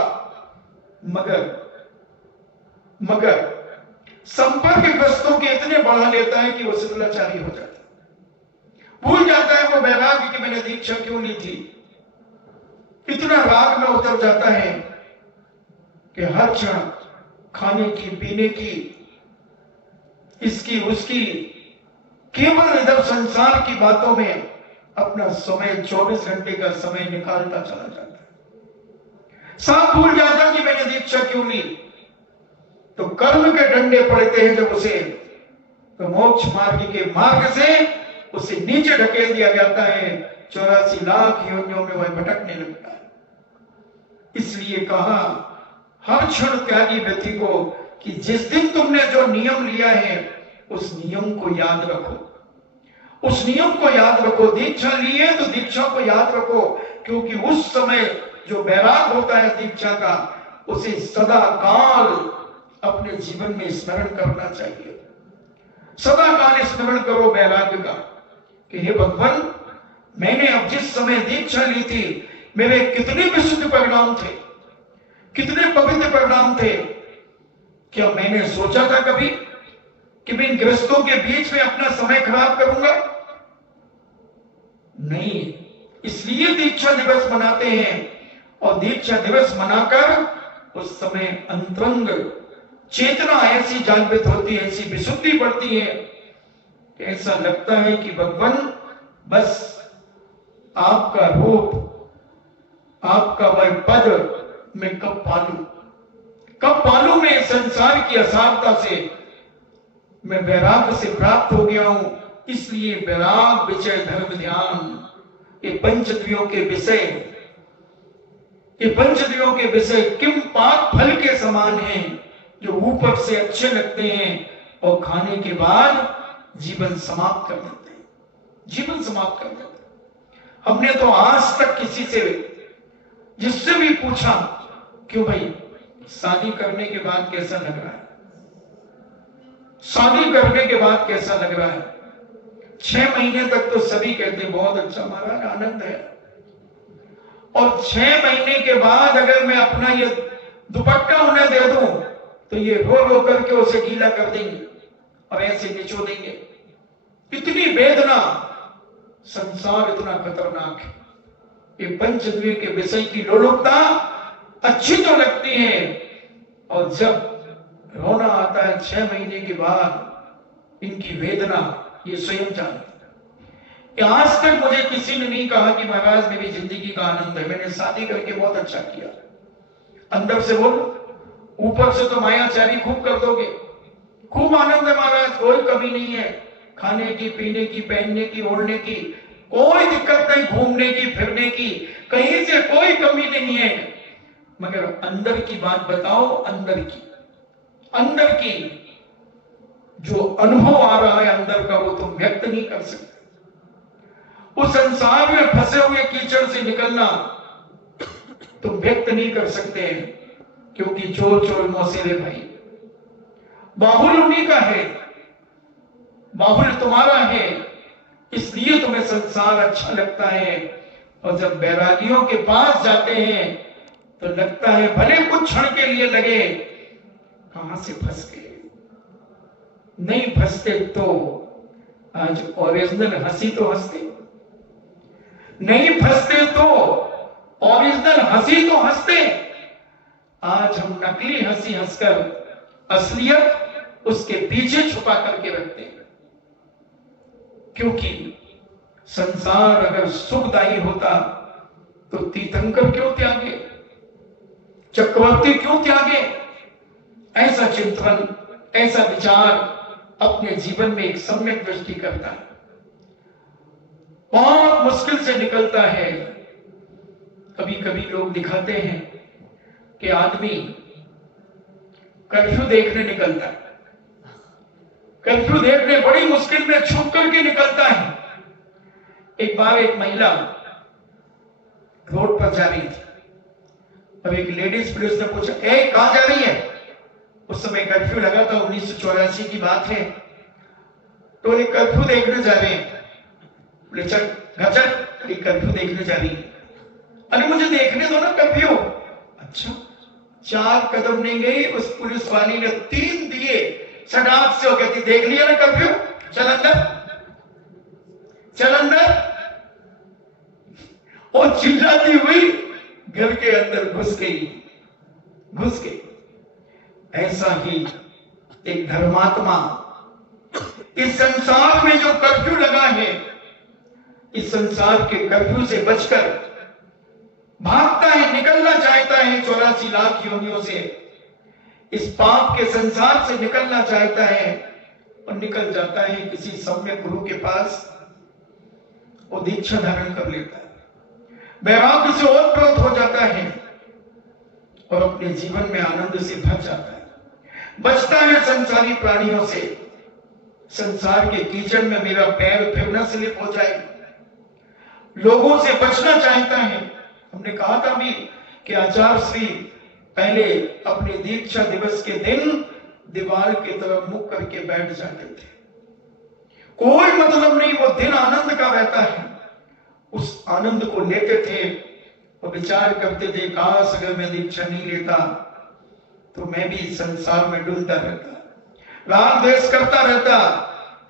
मगर संपर्क ग्रस्तों के इतने बढ़ा लेता है कि वो शुक्लाचारी हो जाता है। भूल जाता है वो वैराग्य कि मैंने दीक्षा क्यों ली थी। इतना राग में उतर जाता है कि हर क्षण खाने की, पीने की, इसकी उसकी, केवल इधर संसार की बातों में अपना समय 24 घंटे का समय निकालता चला जाता है। साथ भूल जाता कि मैंने दीक्षा क्यों ली। तो कर्म के डंडे पड़ते हैं जब उसे, तो मोक्ष मार्ग के मार्ग से उसे नीचे ढकेल दिया जाता है। 84 लाख योनियों में वह भटकने लगता है। इसलिए कहा हर क्षण त्यागी व्यक्ति को कि जिस दिन तुमने जो नियम लिया है उस नियम को याद रखो, उस नियम को याद रखो। दीक्षा ली है तो दीक्षा को याद रखो, क्योंकि उस समय जो वैराग होता है दीक्षा का, उसे सदा काल अपने जीवन में स्मरण करना चाहिए। सदा काल स्मरण करो वैराग्य का कि हे भगवान, मैंने अब जिस समय दीक्षा ली थी मेरे कितने विशुद्ध परिणाम थे, कितने पवित्र परिणाम थे। क्या मैंने सोचा था कभी कि मैं इन गृहस्थों के बीच में अपना समय खराब करूंगा? नहीं। इसलिए दीक्षा दिवस मनाते हैं, और दीक्षा दिवस मनाकर उस समय अंतरंग चेतना ऐसी जागृत होती है, ऐसी विशुद्धि बढ़ती है कि ऐसा लगता है कि भगवान बस आपका रूप, आपका वह पद मैं कब पालूं मैं संसार की असारता से, मैं वैराग्य से प्राप्त हो गया हूं। इसलिए वैराग, विजय, धर्म, ध्यान, ये पंचद्रियों के विषय, ये पंचद्रियों के विषय किम पाक फल के समान हैं, जो ऊपर से अच्छे लगते हैं और खाने के बाद जीवन समाप्त कर देते हैं, जीवन समाप्त कर देते हैं। हमने तो आज तक किसी से, जिससे भी पूछा, क्यों भाई शादी करने के बाद कैसा लग रहा है, शादी करने के बाद कैसा लग रहा है? 6 महीने तक तो सभी कहते हैं बहुत अच्छा महाराज, आनंद है। और 6 महीने के बाद अगर मैं अपना ये दुपट्टा उन्हें दे दूं तो ये रो रो करके उसे गीला कर देंगे और ऐसे निचो देंगे। इतनी वेदना, संसार इतना खतरनाक है। ये पंचद्रिय के विषय की लोलुपता अच्छी तो लगती है, और जब रोना आता है 6 महीने के बाद, इनकी वेदना ये स्वयं जानते। आज तक मुझे किसी ने नहीं कहा कि महाराज मेरी जिंदगी का आनंद है, मैंने शादी करके बहुत अच्छा किया। अंदर से बोलो, ऊपर से तो मायाचारी खूब कर दोगे, खूब आनंद है महाराज, कोई कमी नहीं है, खाने की, पीने की, पहनने की, ओढ़ने की कोई दिक्कत नहीं, घूमने की, फिरने की, कहीं से कोई कमी नहीं है। मगर अंदर की बात बताओ, अंदर की जो अनुभव आ रहा है अंदर का, वो तुम व्यक्त नहीं कर सकते। उस संसार में फंसे हुए कीचड़ से निकलना तुम व्यक्त नहीं कर सकते, क्योंकि चोर चोर मौसेरे भाई, बाहुल उन्हीं का है, बाहुल तुम्हारा है, इसलिए तुम्हें संसार अच्छा लगता है। और जब बैरागियों के पास जाते हैं तो लगता है भले कुछ क्षण के लिए लगे, कहां से फंस गए। नहीं फंसते तो आज ओरिजिनल हंसी तो हंसते, नहीं फंसते तो ओरिजिनल हंसी तो हंसते। आज हम नकली हंसी हंसकर असलियत उसके पीछे छुपा करके रखते हैं। क्योंकि संसार अगर सुखदायी होता तो तीर्थंकर क्यों त्यागे, चक्रवर्ती क्यों त्यागे? ऐसा चिंतन, ऐसा विचार अपने जीवन में एक सम्यक दृष्टि करता है, बहुत मुश्किल से निकलता है। कभी कभी लोग दिखाते हैं कि आदमी कर्फ्यू देखने निकलता है, कर्फ्यू देखने बड़ी मुश्किल में छुप करके निकलता है। एक बार एक महिला रोड पर जा रही थी, अब एक लेडीज पुलिस ने पूछा, ए कहां जा रही है? उस समय कर्फ्यू लगा था, 1984 की बात है। तो बोले कर्फ्यू देखने जा रहे हैं। बोले चल घर चल, कर्फ्यू देखने जा रही है। अरे मुझे देखने दो ना कर्फ्यू। अच्छा, 4 कदम नहीं गई, उस पुलिस वाली ने 3 दिए सटाक से, हो कहती देख लिया ना कर्फ्यू, चल अंदर, चल अंदर। और चिल्लाती हुई घर के अंदर घुस गई। ऐसा ही एक धर्मात्मा इस संसार में जो कर्फ्यू लगा है, इस संसार के कर्फ्यू से बचकर भागता है, निकलना चाहता है 84 लाख योनियों से, इस पाप के संसार से निकलना चाहता है और निकल जाता है किसी सौम्य गुरु के पास, वो दीक्षा धारण कर लेता है, वैराग्य से ओतप्रोत हो जाता है और अपने जीवन में आनंद से भर जाता है, बचता है संसारी प्राणियों से। संसार के कीचड़ में मेरा पैर फिर न स्लिप हो जाए, लोगों से बचना चाहता है। हमने कहा था भी कि आचार्य श्री पहले अपने दीक्षा दिवस के दिन दीवार की तरफ मुख करके बैठ जाते थे, कोई मतलब नहीं, वो दिन आनंद का रहता है, उस आनंद को लेते थे और विचार करते थे, काश अगर मैं दीक्षा नहीं लेता तो मैं भी संसार में डुलता रहता, राग द्वेष करता रहता,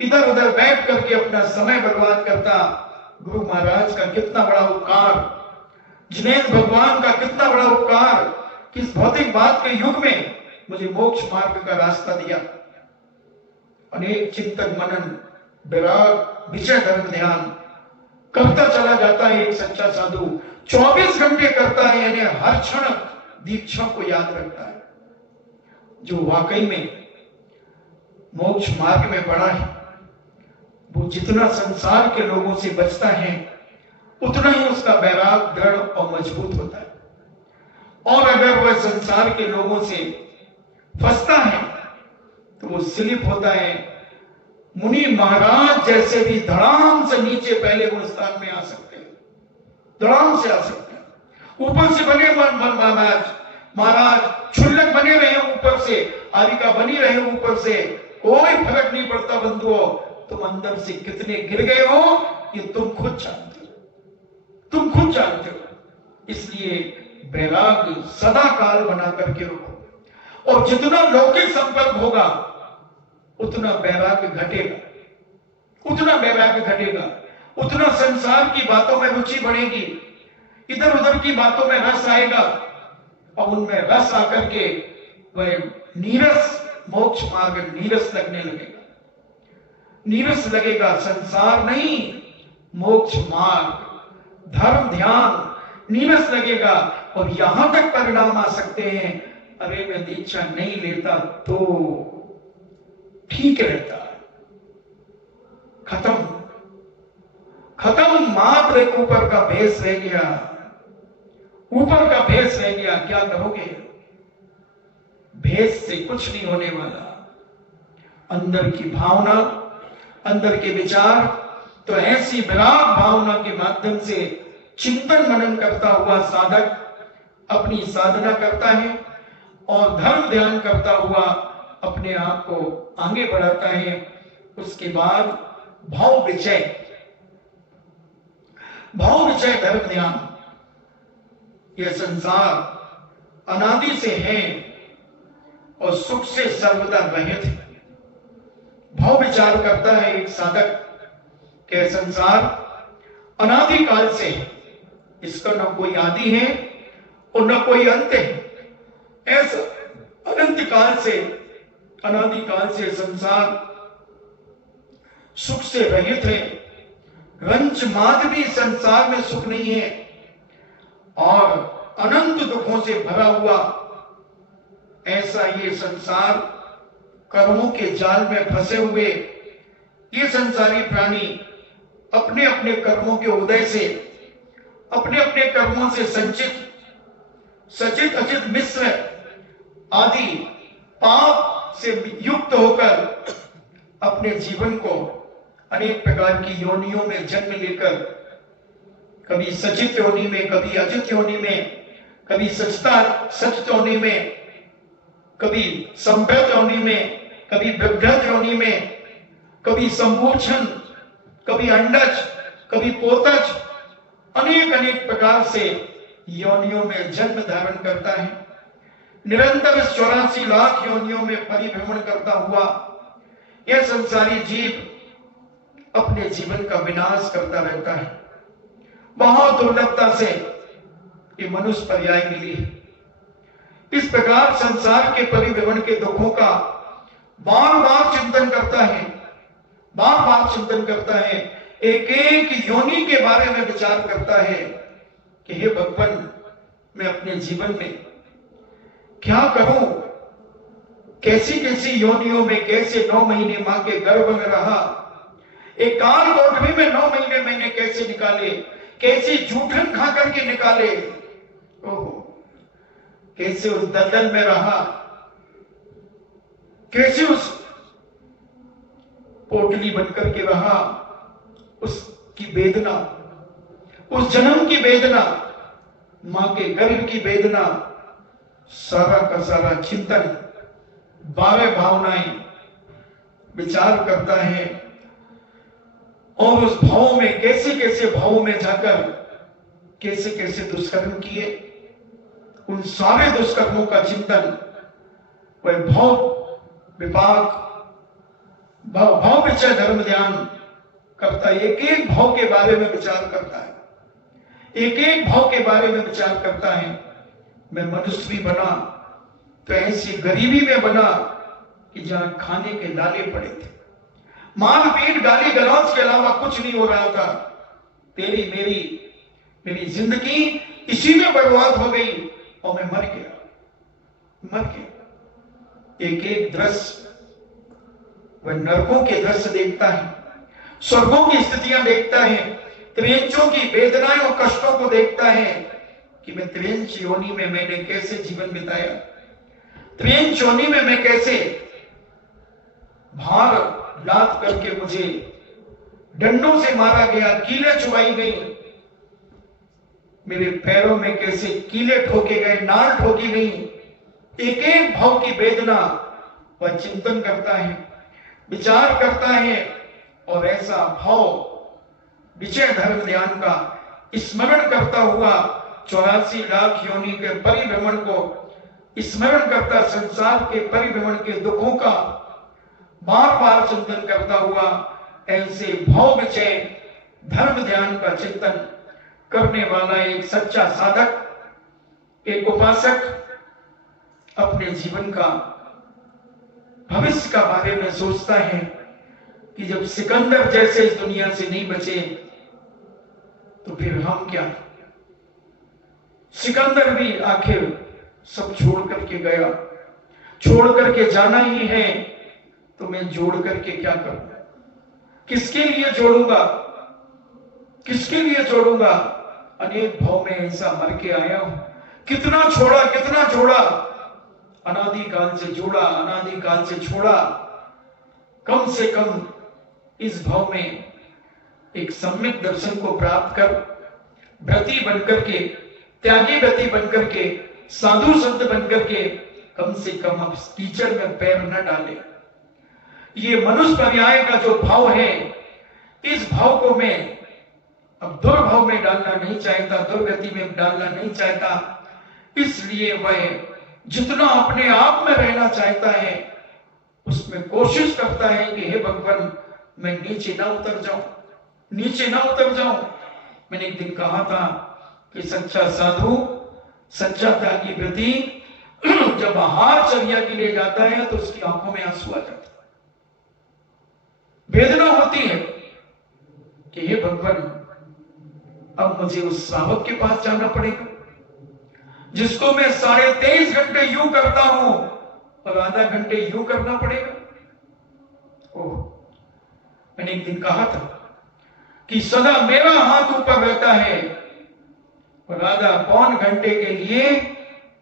इधर उधर बैठ करके अपना समय बर्बाद करता। गुरु महाराज का कितना बड़ा उपकार, जिनेन्द्र भगवान का कितना बड़ा उपकार, किस भौतिक बात के युग में मुझे मोक्ष मार्ग का रास्ता दिया। अनेक चिंतन मनन विराग विषय धर्म ध्यान करता चला जाता है एक सच्चा साधु, 24 घंटे करता है, यानी हर क्षण दीक्षा को याद रखता है। जो वाकई में मोक्ष मार्ग में पड़ा है, वो जितना संसार के लोगों से बचता है उतना ही उसका वैराग दृढ़ और मजबूत होता है। और अगर वह संसार के लोगों से फंसता है तो वो स्लिप होता है। मुनि महाराज जैसे भी धड़ाम से नीचे पहले वो स्थान में आ सकते हैं, धड़ाम से आ सकते हैं। ऊपर से बने महाराज क्षुल्लक बने रहे ऊपर से, आरिका बनी रहे ऊपर से, कोई फर्क नहीं पड़ता बंधुओं, तुम अंदर से कितने गिर गए हो ये तुम खुद जानते हो, तुम खुद जानते हो। इसलिए वैराग्य सदा काल बना करके रखो, और जितना लौकिक संपर्क होगा उतना वैराग्य घटेगा, उतना वैराग्य घटेगा, उतना संसार की बातों में रुचि बढ़ेगी, इधर उधर की बातों में रस आएगा, और उनमें रस आकर के वह नीरस मोक्ष मार्ग नीरस लगने लगेगा, नीरस लगेगा। संसार नहीं, मोक्ष मार्ग धर्म ध्यान नीरस लगेगा। और यहां तक परिणाम आ सकते हैं, अरे मैं दीक्षा नहीं लेता तो ठीक रहता, खत्म खत्म, मात्र एक ऊपर का भेष रह गया, ऊपर का भेष रह गया, क्या करोगे? भेष से कुछ नहीं होने वाला। अंदर की भावना, अंदर के विचार, तो ऐसी विराग भावना के माध्यम से चिंतन मनन करता हुआ साधक अपनी साधना करता है और धर्म ध्यान करता हुआ अपने आप को आगे बढ़ाता है। उसके बाद भाव विचय धर्म ध्यान, यह संसार अनादि से है और सुख से सर्वदा रहित है। भाव विचार करता है एक साधक के संसार अनादि काल से है, इसका न कोई आदि है और न कोई अंत है। ऐसा अनंत काल से, अनादि काल से संसार सुख से रहित है, रंच मात्र भी संसार में सुख नहीं है और अनंत दुखों से भरा हुआ ऐसा ये संसार, कर्मों के जाल में फंसे हुए ये संसारी प्राणी अपने अपने कर्मों के उदय से, अपने अपने कर्मों से संचित सचित अचित मिश्र आदि पाप से युक्त होकर अपने जीवन को अनेक प्रकार की योनियों में जन्म लेकर, कभी सचित योनि में, कभी अचित योनि में, कभी सच योनि में, कभी संभ्रत योनि में, कभी विभ्रत योनि में, कभी संभूषण, कभी अंडज, कभी पोतज, अनेक अनेक प्रकार से योनियों में जन्म धारण करता है। निरंतर 84 लाख योनियों में परिभ्रमण करता हुआ यह संसारी जीव अपने जीवन का विनाश करता रहता है। बहुत दुर्लभता से ये मनुष्य पर्याय मिली है। इस प्रकार संसार के परिभ्रमण के दुखों का बार बार चिंतन करता है, बार बार चिंतन करता है, एक एक योनि के बारे में विचार करता है कि हे भगवान, मैं अपने जीवन में क्या करूं, कैसी कैसी योनियों में, कैसे 9 महीने मां के गर्भ में रहा, एक काल कोठरी में 9 महीने मैंने कैसे निकाले, कैसी जूठन खा करके निकाले, ओहो, कैसे उस दलदल में रहा, कैसे उस पोटली बनकर के रहा, उसकी वेदना, उस जन्म की वेदना, मां के गर्भ की वेदना, सारा का सारा चिंतन, 12 भावनाएं विचार करता है। और उस भाव में कैसे कैसे भावों में जाकर कैसे कैसे दुष्कर्म किए, उन सारे दुष्कर्मों का चिंतन वह भाव विपाक, भाव विषय धर्म ध्यान करता है। एक एक भाव के बारे में विचार करता है, एक एक भाव के बारे में विचार करता है। मैं मनुष्य भी बना तो ऐसी गरीबी में बना कि जहां खाने के लाले पड़े थे, मारपीट गाली गलौज के अलावा कुछ नहीं हो रहा था। तेरी मेरी जिंदगी इसी में बर्बाद हो गई और मैं मर गया। एक एक दृश्य वह नरकों के दृश्य देखता है, स्वर्गों की स्थितियां देखता है, त्रियंचों की वेदनाएं और कष्टों को देखता है कि मैं त्रियंच योनि में मैंने कैसे जीवन बिताया, त्रियंच योनि में मैं कैसे भार लाद करके मुझे डंडों से मारा गया, कीलें चुभाई गई, मेरे पैरों में कैसे कीले ठोके गए, नाल ठोकी गई। एक एक भाव की वेदना वह चिंतन करता है, विचार करता है और ऐसा भाव विजय धर्म ध्यान का स्मरण करता हुआ 84 लाख योनि के परिभ्रमण को स्मरण करता, संसार के परिभ्रमण के दुखों का बार बार चिंतन करता हुआ ऐसे भाव विजय धर्म ध्यान का चिंतन करने वाला एक सच्चा साधक, एक उपासक अपने जीवन का भविष्य का बारे में सोचता है कि जब सिकंदर जैसे इस दुनिया से नहीं बचे तो फिर हम क्या। सिकंदर भी आखिर सब छोड़ करके गया, छोड़ करके जाना ही है तो मैं जोड़ करके क्या करूं, किसके लिए जोड़ूंगा, किसके लिए जोड़ूंगा। अनेक भाव में ऐसा मर के आया हूं, कितना छोड़ा कितना जोड़ा, अनादि काल से जोड़ा, अनादि काल से छोड़ा। कम से कम इस भाव में एक सम्यक दर्शन को प्राप्त कर व्रती बनकर के, त्यागी व्रती बनकर के, साधु संत बनकर के कम से कम अब कीचड़ में पैर न डाले। ये मनुष्य पर्याय का जो भाव है, इस भाव को मैं अब दुर्भाव में डालना नहीं चाहता, दुर्गति में डालना नहीं चाहता। इसलिए वह जितना अपने आप में रहना चाहता है उसमें कोशिश करता है कि हे भगवान, मैं नीचे ना उतर जाऊं, नीचे ना उतर जाऊं। मैंने एक दिन कहा था कि सच्चा साधु, सच्चा त्यागी व्रती जब आहार चर्या के लिए जाता है तो उसकी आंखों में आंसू आ जाता है, वेदना होती है कि हे भगवान, अब मुझे उस श्रावक के पास जाना पड़ेगा जिसको मैं 23.5 घंटे यूं करता हूं और आधा घंटे यूं करना पड़ेगा। ओह, मैंने एक दिन कहा था कि सदा मेरा हाथ ऊपर रहता है और आधा पौन घंटे के लिए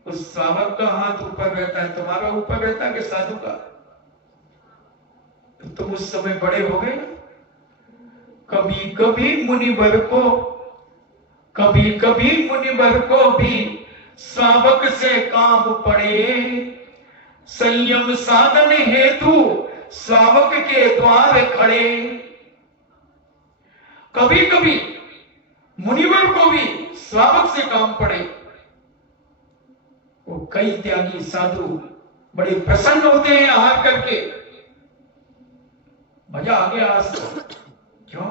उस श्रावक का हाथ ऊपर रहता है। तुम्हारा ऊपर रहता है कि साधु का? तो तुम उस समय बड़े हो गए। कभी कभी मुनिवर को भी श्रावक से काम पड़े, संयम साधन हेतु श्रावक के द्वार खड़े। कभी कभी मुनिवर को भी श्रावक से काम पड़े। वो कई त्यागी साधु बड़े प्रसन्न होते हैं आहार करके। मजा आ गया आज तो। क्यों?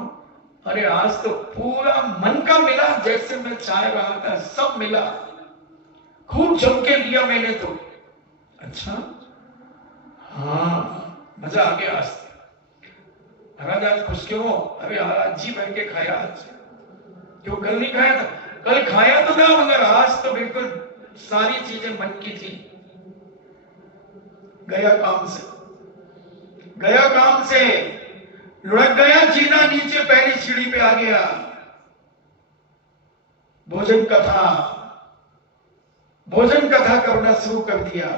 अरे आज तो पूरा मन का मिला, जैसे मैं चाह रहा था सब मिला, खूब जम के लिया मैंने तो। अच्छा, हाँ मजा आ गया आज। महाराज आज खुश क्यों हो? अरे आज जी भर के खाया आज। क्यों कल नहीं खाया था? कल खाया तो था मगर आज तो बिल्कुल सारी चीजें मन की थी। गया काम से, गया काम से, लुढ़क गया जीना नीचे, पहली सीढ़ी पे आ गया। भोजन कथा, भोजन कथा करना शुरू कर दिया,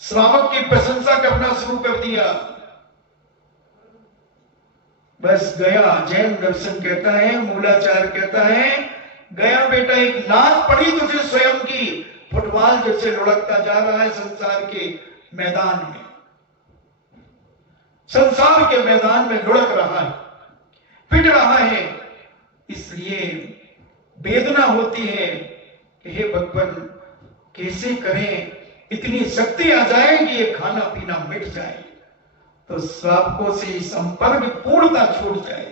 श्रावक की प्रशंसा करना शुरू कर दिया। बस गया। जैन दर्शन कहता है, मूलाचार कहता है, गया बेटा एक लात पड़ी तुझे स्वयं की, फुटबॉल जैसे लुढ़कता जा रहा है संसार के मैदान में, संसार के मैदान में लुढ़क रहा है, पिट रहा है। इसलिए वेदना होती है कि हे भगवान कैसे करें, इतनी शक्ति आ जाए कि ये खाना पीना मिट जाए, तो श्रावकों से संपर्क पूर्णता छूट जाए,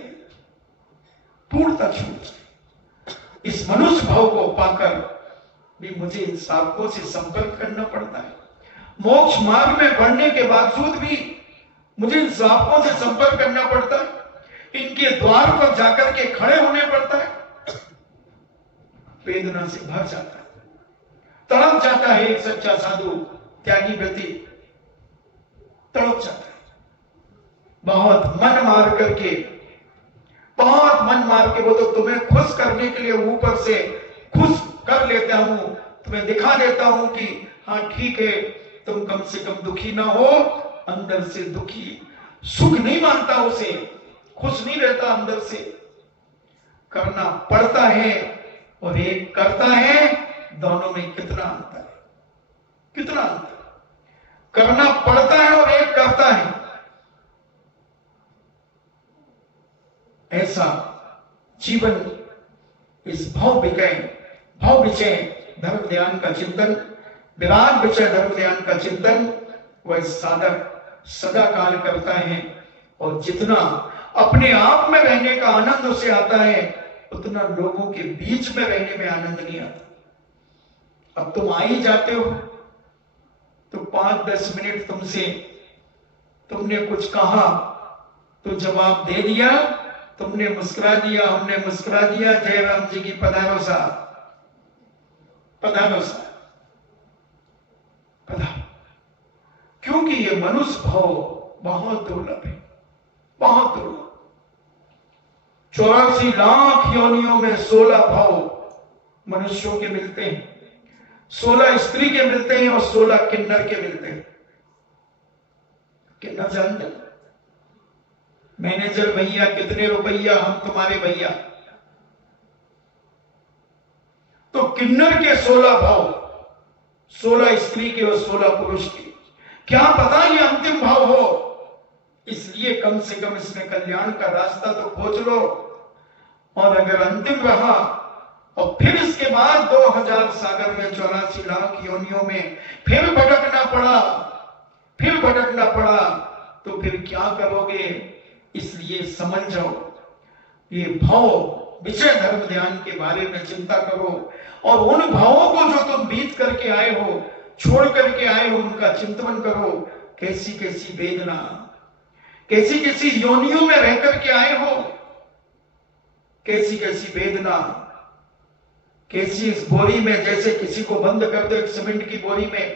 पूर्णता छूट जाए। इस मनुष्य भाव को पाकर भी मुझे इन श्रावकों से संपर्क करना पड़ता है। मोक्ष मार्ग में बढ़ने के बावजूद भी मुझे इन श्रावकों से संपर्क करना पड़ता है, इनके द्वार पर जाकर के खड़े होने पड़ता है। वेदना से भर जाता है, तड़प जाता है। एक सच्चा साधु त्यागी व्यक्ति तड़प जाता है। बहुत मन मार करके, बहुत मन मार के, वो तो तुम्हें खुश करने के लिए ऊपर से खुश कर लेता हूं, तुम्हें दिखा देता हूं कि हाँ ठीक है, तुम कम से कम दुखी ना हो, अंदर से दुखी, सुख नहीं मानता उसे, खुश नहीं रहता अंदर से। करना पड़ता है और एक करता है, दोनों में कितना अंतर है, कितना अंतर। करना पड़ता है और एक करता है। ऐसा जीवन इस भाव विषय धर्म ध्यान का चिंतन, विराट विषय धर्म ध्यान का चिंतन वह साधक सदा काल करता है। और जितना अपने आप में रहने का आनंद उसे आता है, उतना लोगों के बीच में रहने में आनंद नहीं आता। अब तुम आ ही जाते हो तो 5-10 मिनट तुमने कुछ कहा तो जवाब दे दिया, तुमने मुस्कुरा दिया, हमने मुस्कुरा दिया, जय राम जी की पधारो साहब, पधारो साहब, पधारो। क्योंकि ये मनुष्य भाव बहुत दुर्लभ है, बहुत दुर्लभ। 84 लाख योनियों में 16 भाव मनुष्यों के मिलते हैं, 16 स्त्री के मिलते हैं और 16 किन्नर के मिलते हैं। किन्नर जानते हैं? मैनेजर भैया कितने रुपया, हम तुम्हारे भैया। तो किन्नर के 16 भाव, 16 स्त्री के और 16 पुरुष के। क्या पता ये अंतिम भाव हो, इसलिए कम से कम इसमें कल्याण का रास्ता तो खोज लो। और अगर अंतिम रहा और फिर इसके बाद 2000 सागर में 84 लाख योनियों में फिर भटकना पड़ा, तो फिर क्या करोगे? इसलिए समझ जाओ, ये भाव विषय धर्म ध्यान के बारे में चिंता करो और उन भावों को जो तुम बीत करके आए हो, छोड़ करके आए हो, उनका चिंतन करो। कैसी कैसी वेदना, कैसी कैसी योनियों में रह करके आए हो, कैसी कैसी वेदना, कैसी इस बोरी में, जैसे किसी को बंद कर दो, एक सीमेंट की बोरी में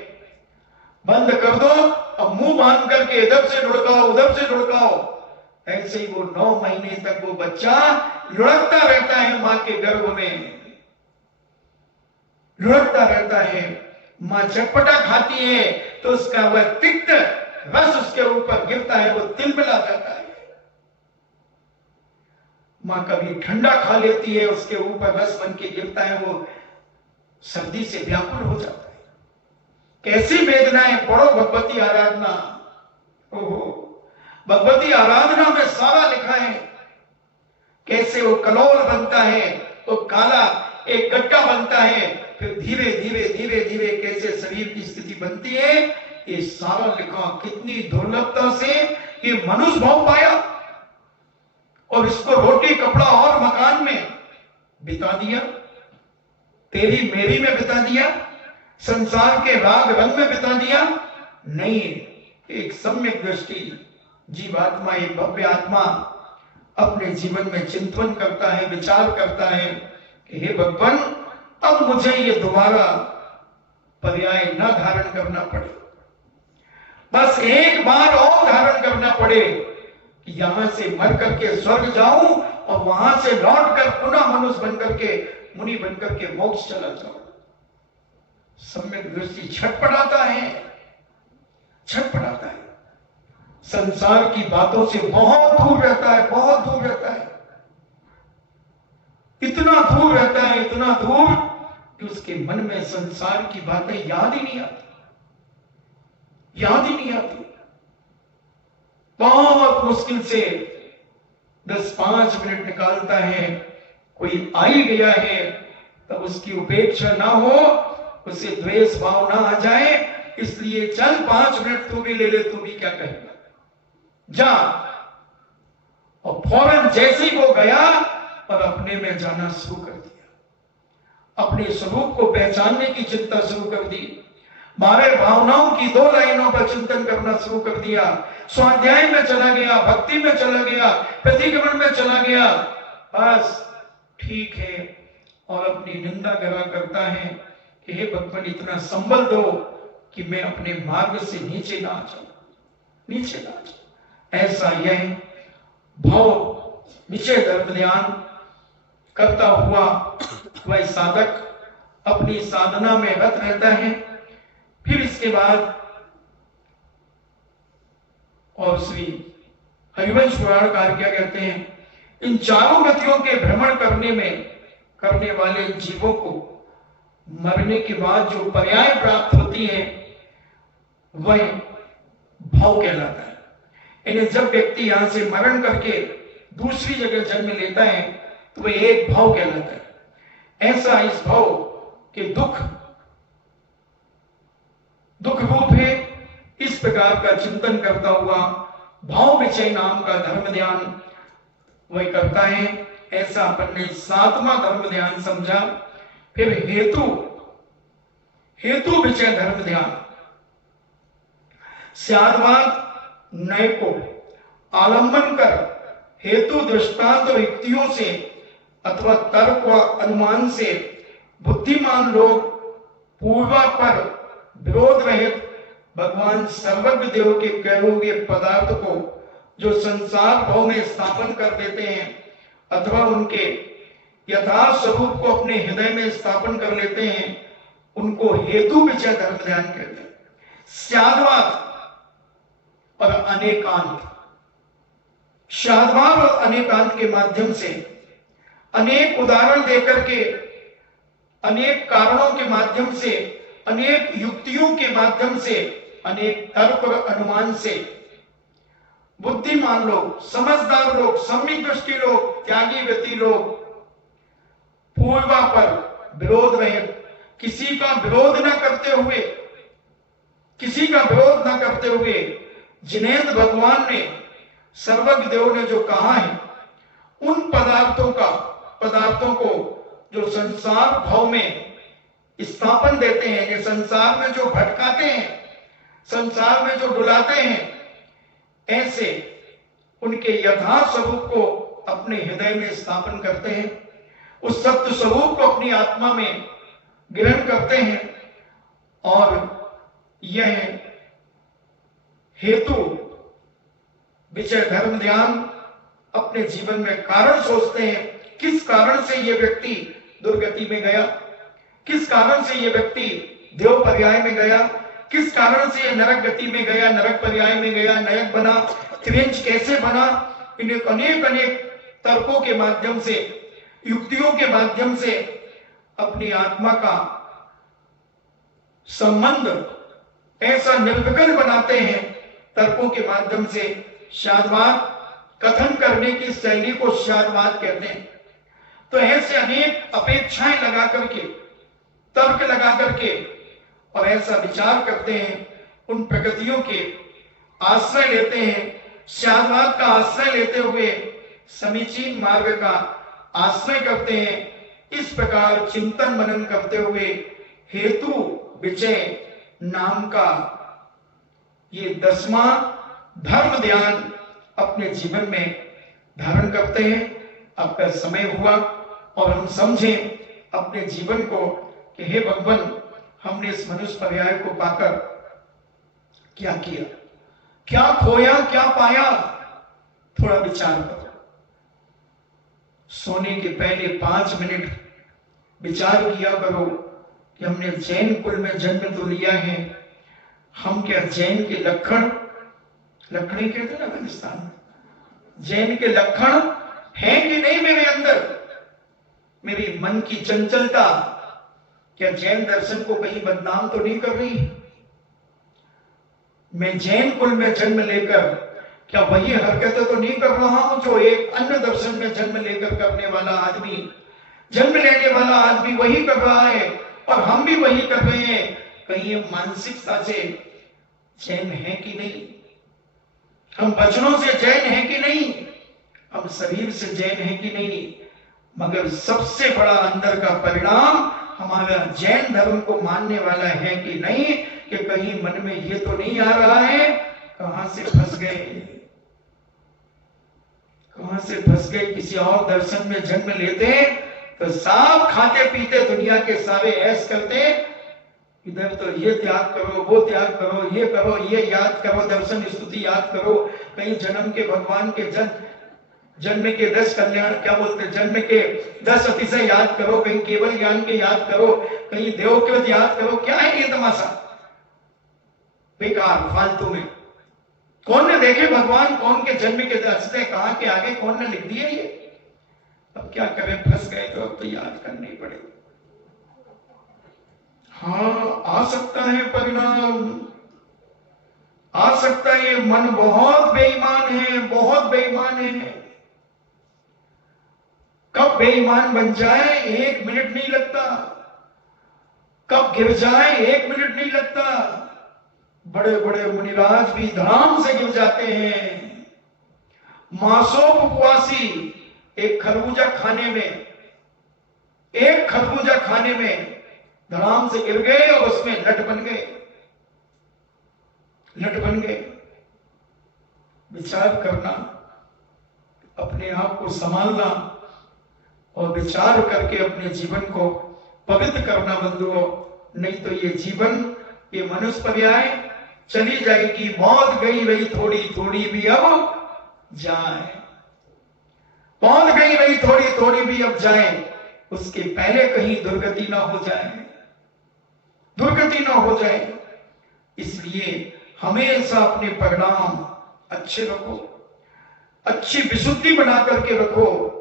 बंद कर दो, अब मुंह बांध करके इधर से लुढ़काओ उधर से लुढ़काओ, ऐसे ही वो 9 महीने तक वो बच्चा लुढ़कता रहता है मां के गर्भ में, लुढ़कता रहता है। मां चटपटा खाती है तो उसका वह तिक्त रस उसके ऊपर गिरता है, वो तिलमिला जाता है। मां कभी ठंडा खा लेती है, उसके ऊपर रस बन के गिरता है, वो सर्दी से व्याकुल हो जाता है। कैसी वेदनाएं, पढ़ो भगवती आराधना। ओहो, भगवती आराधना में सारा लिखा है, कैसे वो कलोल बनता है, वो काला एक गड्ढा बनता है, फिर धीरे धीरे धीरे धीरे कैसे शरीर की स्थिति बनती है, ये सारा लिखा। कितनी दुर्लभता से ये मनुष्य भाव पाया और इसको रोटी कपड़ा और मकान में बिता दिया, तेरी मेरी में बिता दिया, संसार के राग रंग में बिता दिया। नहीं, एक सम्यक दृष्टि जीवात्मा, एक भव्य आत्मा अपने जीवन में चिंतन करता है, विचार करता है कि हे भगवान, अब मुझे ये दोबारा पर्याय न धारण करना पड़े, बस एक बार और धारण करना पड़े कि यहां से मर करके स्वर्ग जाऊं और वहां से लौट कर पुनः मनुष्य बनकर के, मुनि बनकर के मोक्ष चला जाऊं। सम्यक दृष्टि छटपटाता है, छटपटाता है, संसार की बातों से बहुत दूर रहता है, बहुत दूर रहता है, इतना दूर रहता है, इतना दूर कि उसके मन में संसार की बातें याद ही नहीं आती, याद ही नहीं आती। बहुत मुश्किल से 10-5 मिनट निकालता है, कोई आ ही गया है, तब उसकी उपेक्षा ना हो, उसे द्वेष भाव ना आ जाए, इसलिए चल 5 मिनट तू भी ले ले, तू भी क्या कहेगा, जा। और फौरन जैसे ही वो गया और अपने में जाना शुरू कर दिया, अपने स्वरूप को पहचानने की चिंता शुरू कर दी, मारे भावनाओं की 2 लाइनों पर चिंतन करना शुरू कर दिया, स्वाध्याय में चला गया, भक्ति में चला गया, प्रतिक्रमण में चला गया, बस ठीक है। और अपनी निंदा करा करता है कि हे भगवान, इतना संबल दो कि मैं अपने मार्ग से नीचे ना आ जाऊं, नीचे ना आ जाऊं। ऐसा यह भाव विषय धर्म ध्यान करता हुआ वह साधक अपनी साधना में रत रहता है। फिर इसके बाद और श्री हरिवंश पुराणकार क्या कहते हैं, इन चारों गतियों के भ्रमण करने वाले जीवों को मरने के बाद जो पर्याय प्राप्त होती है वह भाव कहलाता है। यानी जब व्यक्ति यहां से मरण करके दूसरी जगह जन्म लेता है तो वह एक भाव कहलाता है। ऐसा इस भाव के दुख रूप है। इस प्रकार का चिंतन करता हुआ भाव विषय नाम का धर्म ध्यान वह करता है। ऐसा अपन ने 7वां धर्म ध्यान समझा। फिर हेतु विषय धर्म ध्यान, स्याद्वाद नय को आलंबन कर हेतु दृष्टांत और युक्तियों से अथवा तर्क व अनुमान से बुद्धिमान लोग पूर्वापर विरोध रहित भगवान सर्वज्ञ देव के कहे हुए पदार्थ को जो संसार भाव में स्थापन कर देते हैं अथवा उनके यथार्थ स्वरूप को अपने हृदय में स्थापन कर लेते हैं, उनको हेतु विषय धर्म ध्यान कहते हैं। स्याद्वाद और अनेकांत, स्याद्वाद और अनेकांत के माध्यम से अनेक उदाहरण देकर के, अनेक कारणों के माध्यम से, अनेक युक्तियों के माध्यम से, अनेक तर्क और अनुमान से बुद्धिमान लोग, समझदार लोग, सम्यक दृष्टि लोग, त्यागी गति लोग पूर्वा पर विरोध रहित, किसी का विरोध न करते हुए, किसी का विरोध न करते हुए जिनेंद्र भगवान ने, सर्वज्ञ देव ने जो कहा है उन पदार्थों को जो संसार भाव में स्थापन देते हैं, ये संसार में जो भटकाते हैं, संसार में जो डुलाते हैं, ऐसे उनके यथार्थ स्वरूप को अपने हृदय में स्थापन करते हैं, उस सत्य स्वरूप को अपनी आत्मा में ग्रहण करते हैं और यह हेतु विषय धर्म ध्यान अपने जीवन में कारण सोचते हैं। किस कारण से यह व्यक्ति दुर्गति में गया, किस कारण से यह व्यक्ति देव पर्याय में गया, किस कारण से यह नरक गति में गया, नरक पर्याय में गया, नरक बना, त्रिंच कैसे बना। इन्हें अनेक तर्कों के माध्यम से, युक्तियों के माध्यम से अपनी आत्मा का संबंध ऐसा निर्विकल्प बनाते हैं तर्कों के माध्यम से। शादवाद कथन करने की शैली को शादवाद कहते हैं। तो ऐसे अनेक अपेक्षाएं लगा करके, तर्क लगा करके और ऐसा विचार करते हैं, उन प्रकृतियों के आश्रय लेते हैं, शादवाद का आश्रय लेते हुए समीचीन मार्ग का आश्रय करते हैं। इस प्रकार चिंतन मनन करते हुए हेतु विचय नाम का ये 10वां धर्म ध्यान अपने जीवन में धारण करते हैं। अब का समय हुआ और हम समझें अपने जीवन को कि हे भगवान, हमने इस मनुष्य पर्याय को पाकर क्या किया, क्या खोया, क्या पाया, थोड़ा विचार करो। सोने के पहले 5 मिनट विचार किया करो कि हमने जैन कुल में जन्म तो लिया है, हम क्या जैन के लक्षण कहते हैं ना अफगानिस्तान में, जैन के लक्षण हैं कि नहीं मेरे अंदर? मेरी मन की चंचलता क्या जैन दर्शन को कहीं बदनाम तो नहीं कर रही? मैं जैन कुल में जन्म लेकर क्या वही हरकतें तो नहीं कर रहा हूं जो एक अन्य दर्शन में जन्म लेकर करने वाला आदमी, जन्म लेने वाला आदमी वही कर रहा है और हम भी वही कर रहे हैं? कहीं ये मानसिकता से जैन है कि नहीं? हम वचनों से जैन है कि नहीं? हम शरीर से जैन है कि नहीं? मगर सबसे बड़ा अंदर का परिणाम हमारा जैन धर्म को मानने वाला है कि नहीं, कि कहीं मन में ये तो नहीं आ रहा है कहां से फंस गए, कहां से फंस गए। किसी और दर्शन में जन्म लेते तो सब खाते पीते दुनिया के सारे ऐश करते, इधर तो ये त्याग करो, वो त्याग करो, ये करो, ये याद करो, दर्शन स्तुति याद करो, कहीं जन्म के भगवान के जन्म के 10 कल्याण क्या बोलते, जन्म के 10 अतिशय याद करो, कहीं केवल ज्ञान के याद करो, कहीं देव के याद करो। क्या है ये तमाशा बेकार फालतू में? कौन ने देखे भगवान, कौन के जन्म के अतिशय कहां के आगे कौन ने लिख दिए ये? अब क्या करें, फंस गए तो अब तो याद करनी पड़ेगी। हाँ, आ सकता है परिणाम, आ सकता है। मन बहुत बेईमान है, बहुत बेईमान है। कब बेईमान बन जाए 1 मिनट नहीं लगता, कब गिर जाए 1 मिनट नहीं लगता। बड़े बड़े मुनिराज भी धड़ाम से गिर जाते हैं। मासोपवासी एक खरबूजा खाने में धड़ाम से गिर गए और उसमें लट बन गए। विचार करना, अपने आप को संभालना और विचार करके अपने जीवन को पवित्र करना बंधुओं। नहीं तो ये जीवन, ये मनुष्य पर्याय चली जाएगी। मौत गई रही थोड़ी थोड़ी भी अब जाए, मौत गई रही थोड़ी थोड़ी भी अब जाए, उसके पहले कहीं दुर्गति ना हो जाए। इसलिए हमेशा अपने परिणाम अच्छे रखो, अच्छी विशुद्धि बना करके रखो,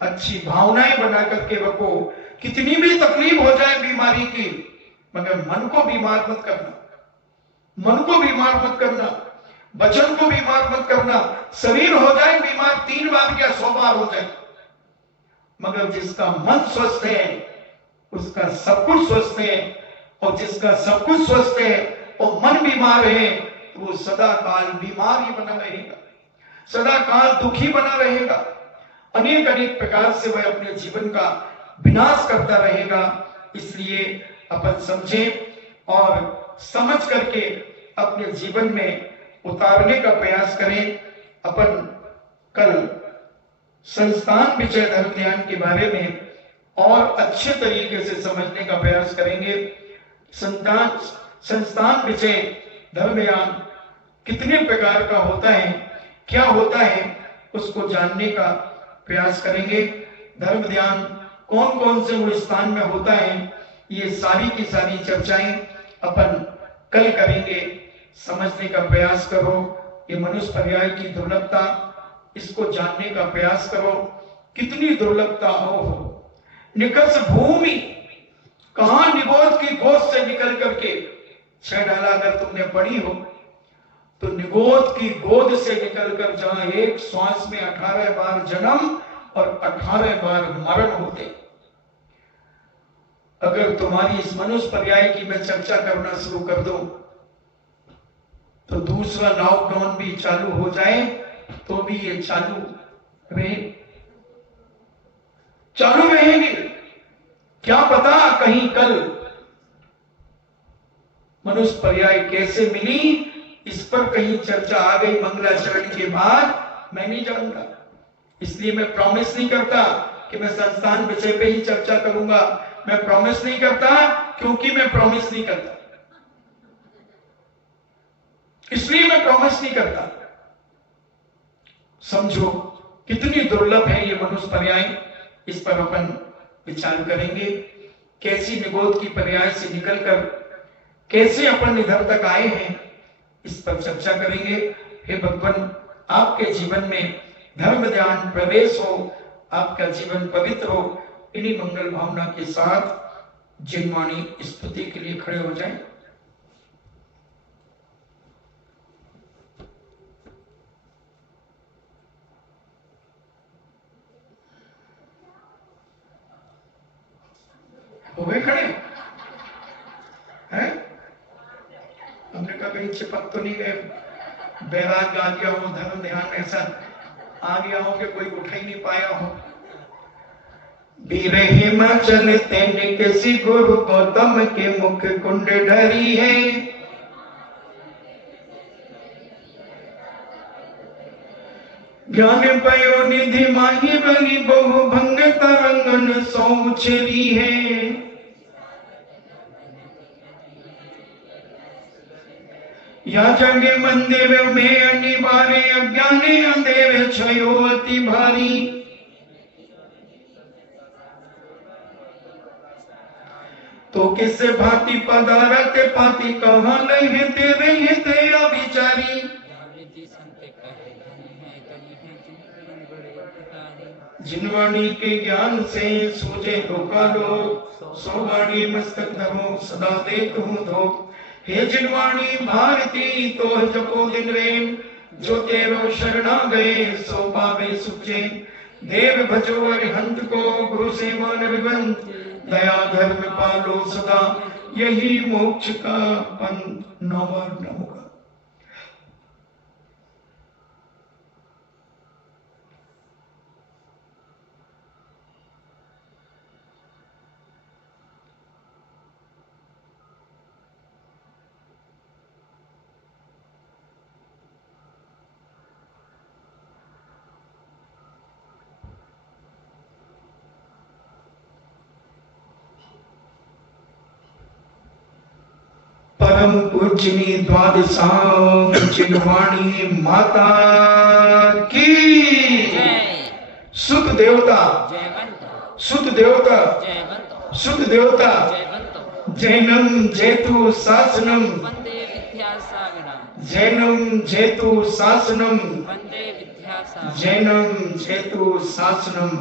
अच्छी भावनाएं बना करके रखो। कितनी भी तकलीफ हो जाए बीमारी की, मगर मन को बीमार मत करना, वचन को बीमार मत करना। शरीर हो जाए बीमार 3 बार क्या 100 बार हो जाए, मगर जिसका मन स्वस्थ है उसका सब कुछ स्वस्थ है, और जिसका सब कुछ स्वस्थ है और मन बीमार है वो सदा काल बीमार ही बना रहेगा, सदा काल दुखी बना रहेगा। अनेक प्रकार से वह अपने जीवन का विनाश करता रहेगा। इसलिए अपन समझें और समझ करके अपने जीवन में उतारने का प्रयास करें। अपन कल संस्थान विषय धर्म ध्यान के बारे में और अच्छे तरीके से समझने का प्रयास करेंगे। संस्थान विषय धर्म ध्यान कितने प्रकार का होता है, क्या होता है, उसको जानने का प्रयास करेंगे। धर्म ध्यान कौन कौन से वो स्थान में होता है, ये सारी की सारी चर्चाएं अपन कल करेंगे। समझने का प्रयास करो, ये मनुष्य पर्याय की दुर्लभता, इसको जानने का प्रयास करो। कितनी दुर्लभता हो, निकष भूमि कहां निगोद की गोद से निकल करके, 6 डाला अगर तुमने पढ़ी हो तो निगोद की गोद से निकलकर जहां एक श्वास में 18 बार जन्म और 18 बार मरण होते, अगर तुम्हारी इस मनुष्य पर्याय की मैं चर्चा करना शुरू कर दूं तो दूसरा लॉकडाउन भी चालू हो जाए तो भी ये चालू रहेंगे। क्या पता कहीं कल मनुष्य पर्याय कैसे मिली, इस पर कहीं चर्चा आ गई मंगलाचरण के बाद, मैं नहीं जानता। इसलिए मैं प्रॉमिस नहीं करता कि मैं संस्थान विषय पे ही चर्चा करूंगा। मैं प्रॉमिस नहीं करता क्योंकि मैं प्रॉमिस नहीं करता, इसलिए मैं प्रॉमिस नहीं करता। समझो कितनी दुर्लभ है ये मनुष्य पर्याय, इस पर अपन विचार करेंगे। कैसी निगोद की पर्याय से निकलकर कैसे अपन इधर तक आए हैं, इस पर चर्चा करेंगे। हे भगवान, आपके जीवन में धर्म ध्यान प्रवेश हो, आपका जीवन पवित्र हो। इन्हीं मंगल भावना के साथ जिनवाणी स्तुति के लिए खड़े हो जाएं। हो गए खड़े हैं? हमने कहा कहीं चिपक तो नहीं गए, बैराग आ गया हो, धर्म ध्यान ऐसा आ गया हो कि कोई उठ ही नहीं पाया हो। वीर हिमाचल तेने किसी गुरु गौतम के मुख कुंड ढरी है, ज्ञान पयो निधि माही बली बहु भंग तरंगन सौ छेरी है। या जगे मंदिर में अनिवार्य अज्ञानी अंधेर छयो अति भारी, तो किस भांति पदारथ पाति कहाँ लहे तेरे हिते अभिचारी। जिनवाणी के ज्ञान से सूझे धोखा लो, सो वाणी मस्तक धरो सदा देखूं धो। हे जिनवाणी भारती तो जपो दिन रेम, जो तेरो शरणा गए सो पावे सुचे। देव भजो अरिहंत को गुरु सेवा निर्बंध, दया धर्म पालो सदा यही मोक्ष का पंथ नव होगा। परम पूजनी द्वादशांग जिनवाणी माता की सुत देवता, सुत देवता, सुत देवता। जैनम जेतु शासनम, जैनम जेतु शासनम, जैनम जेतु शासनम।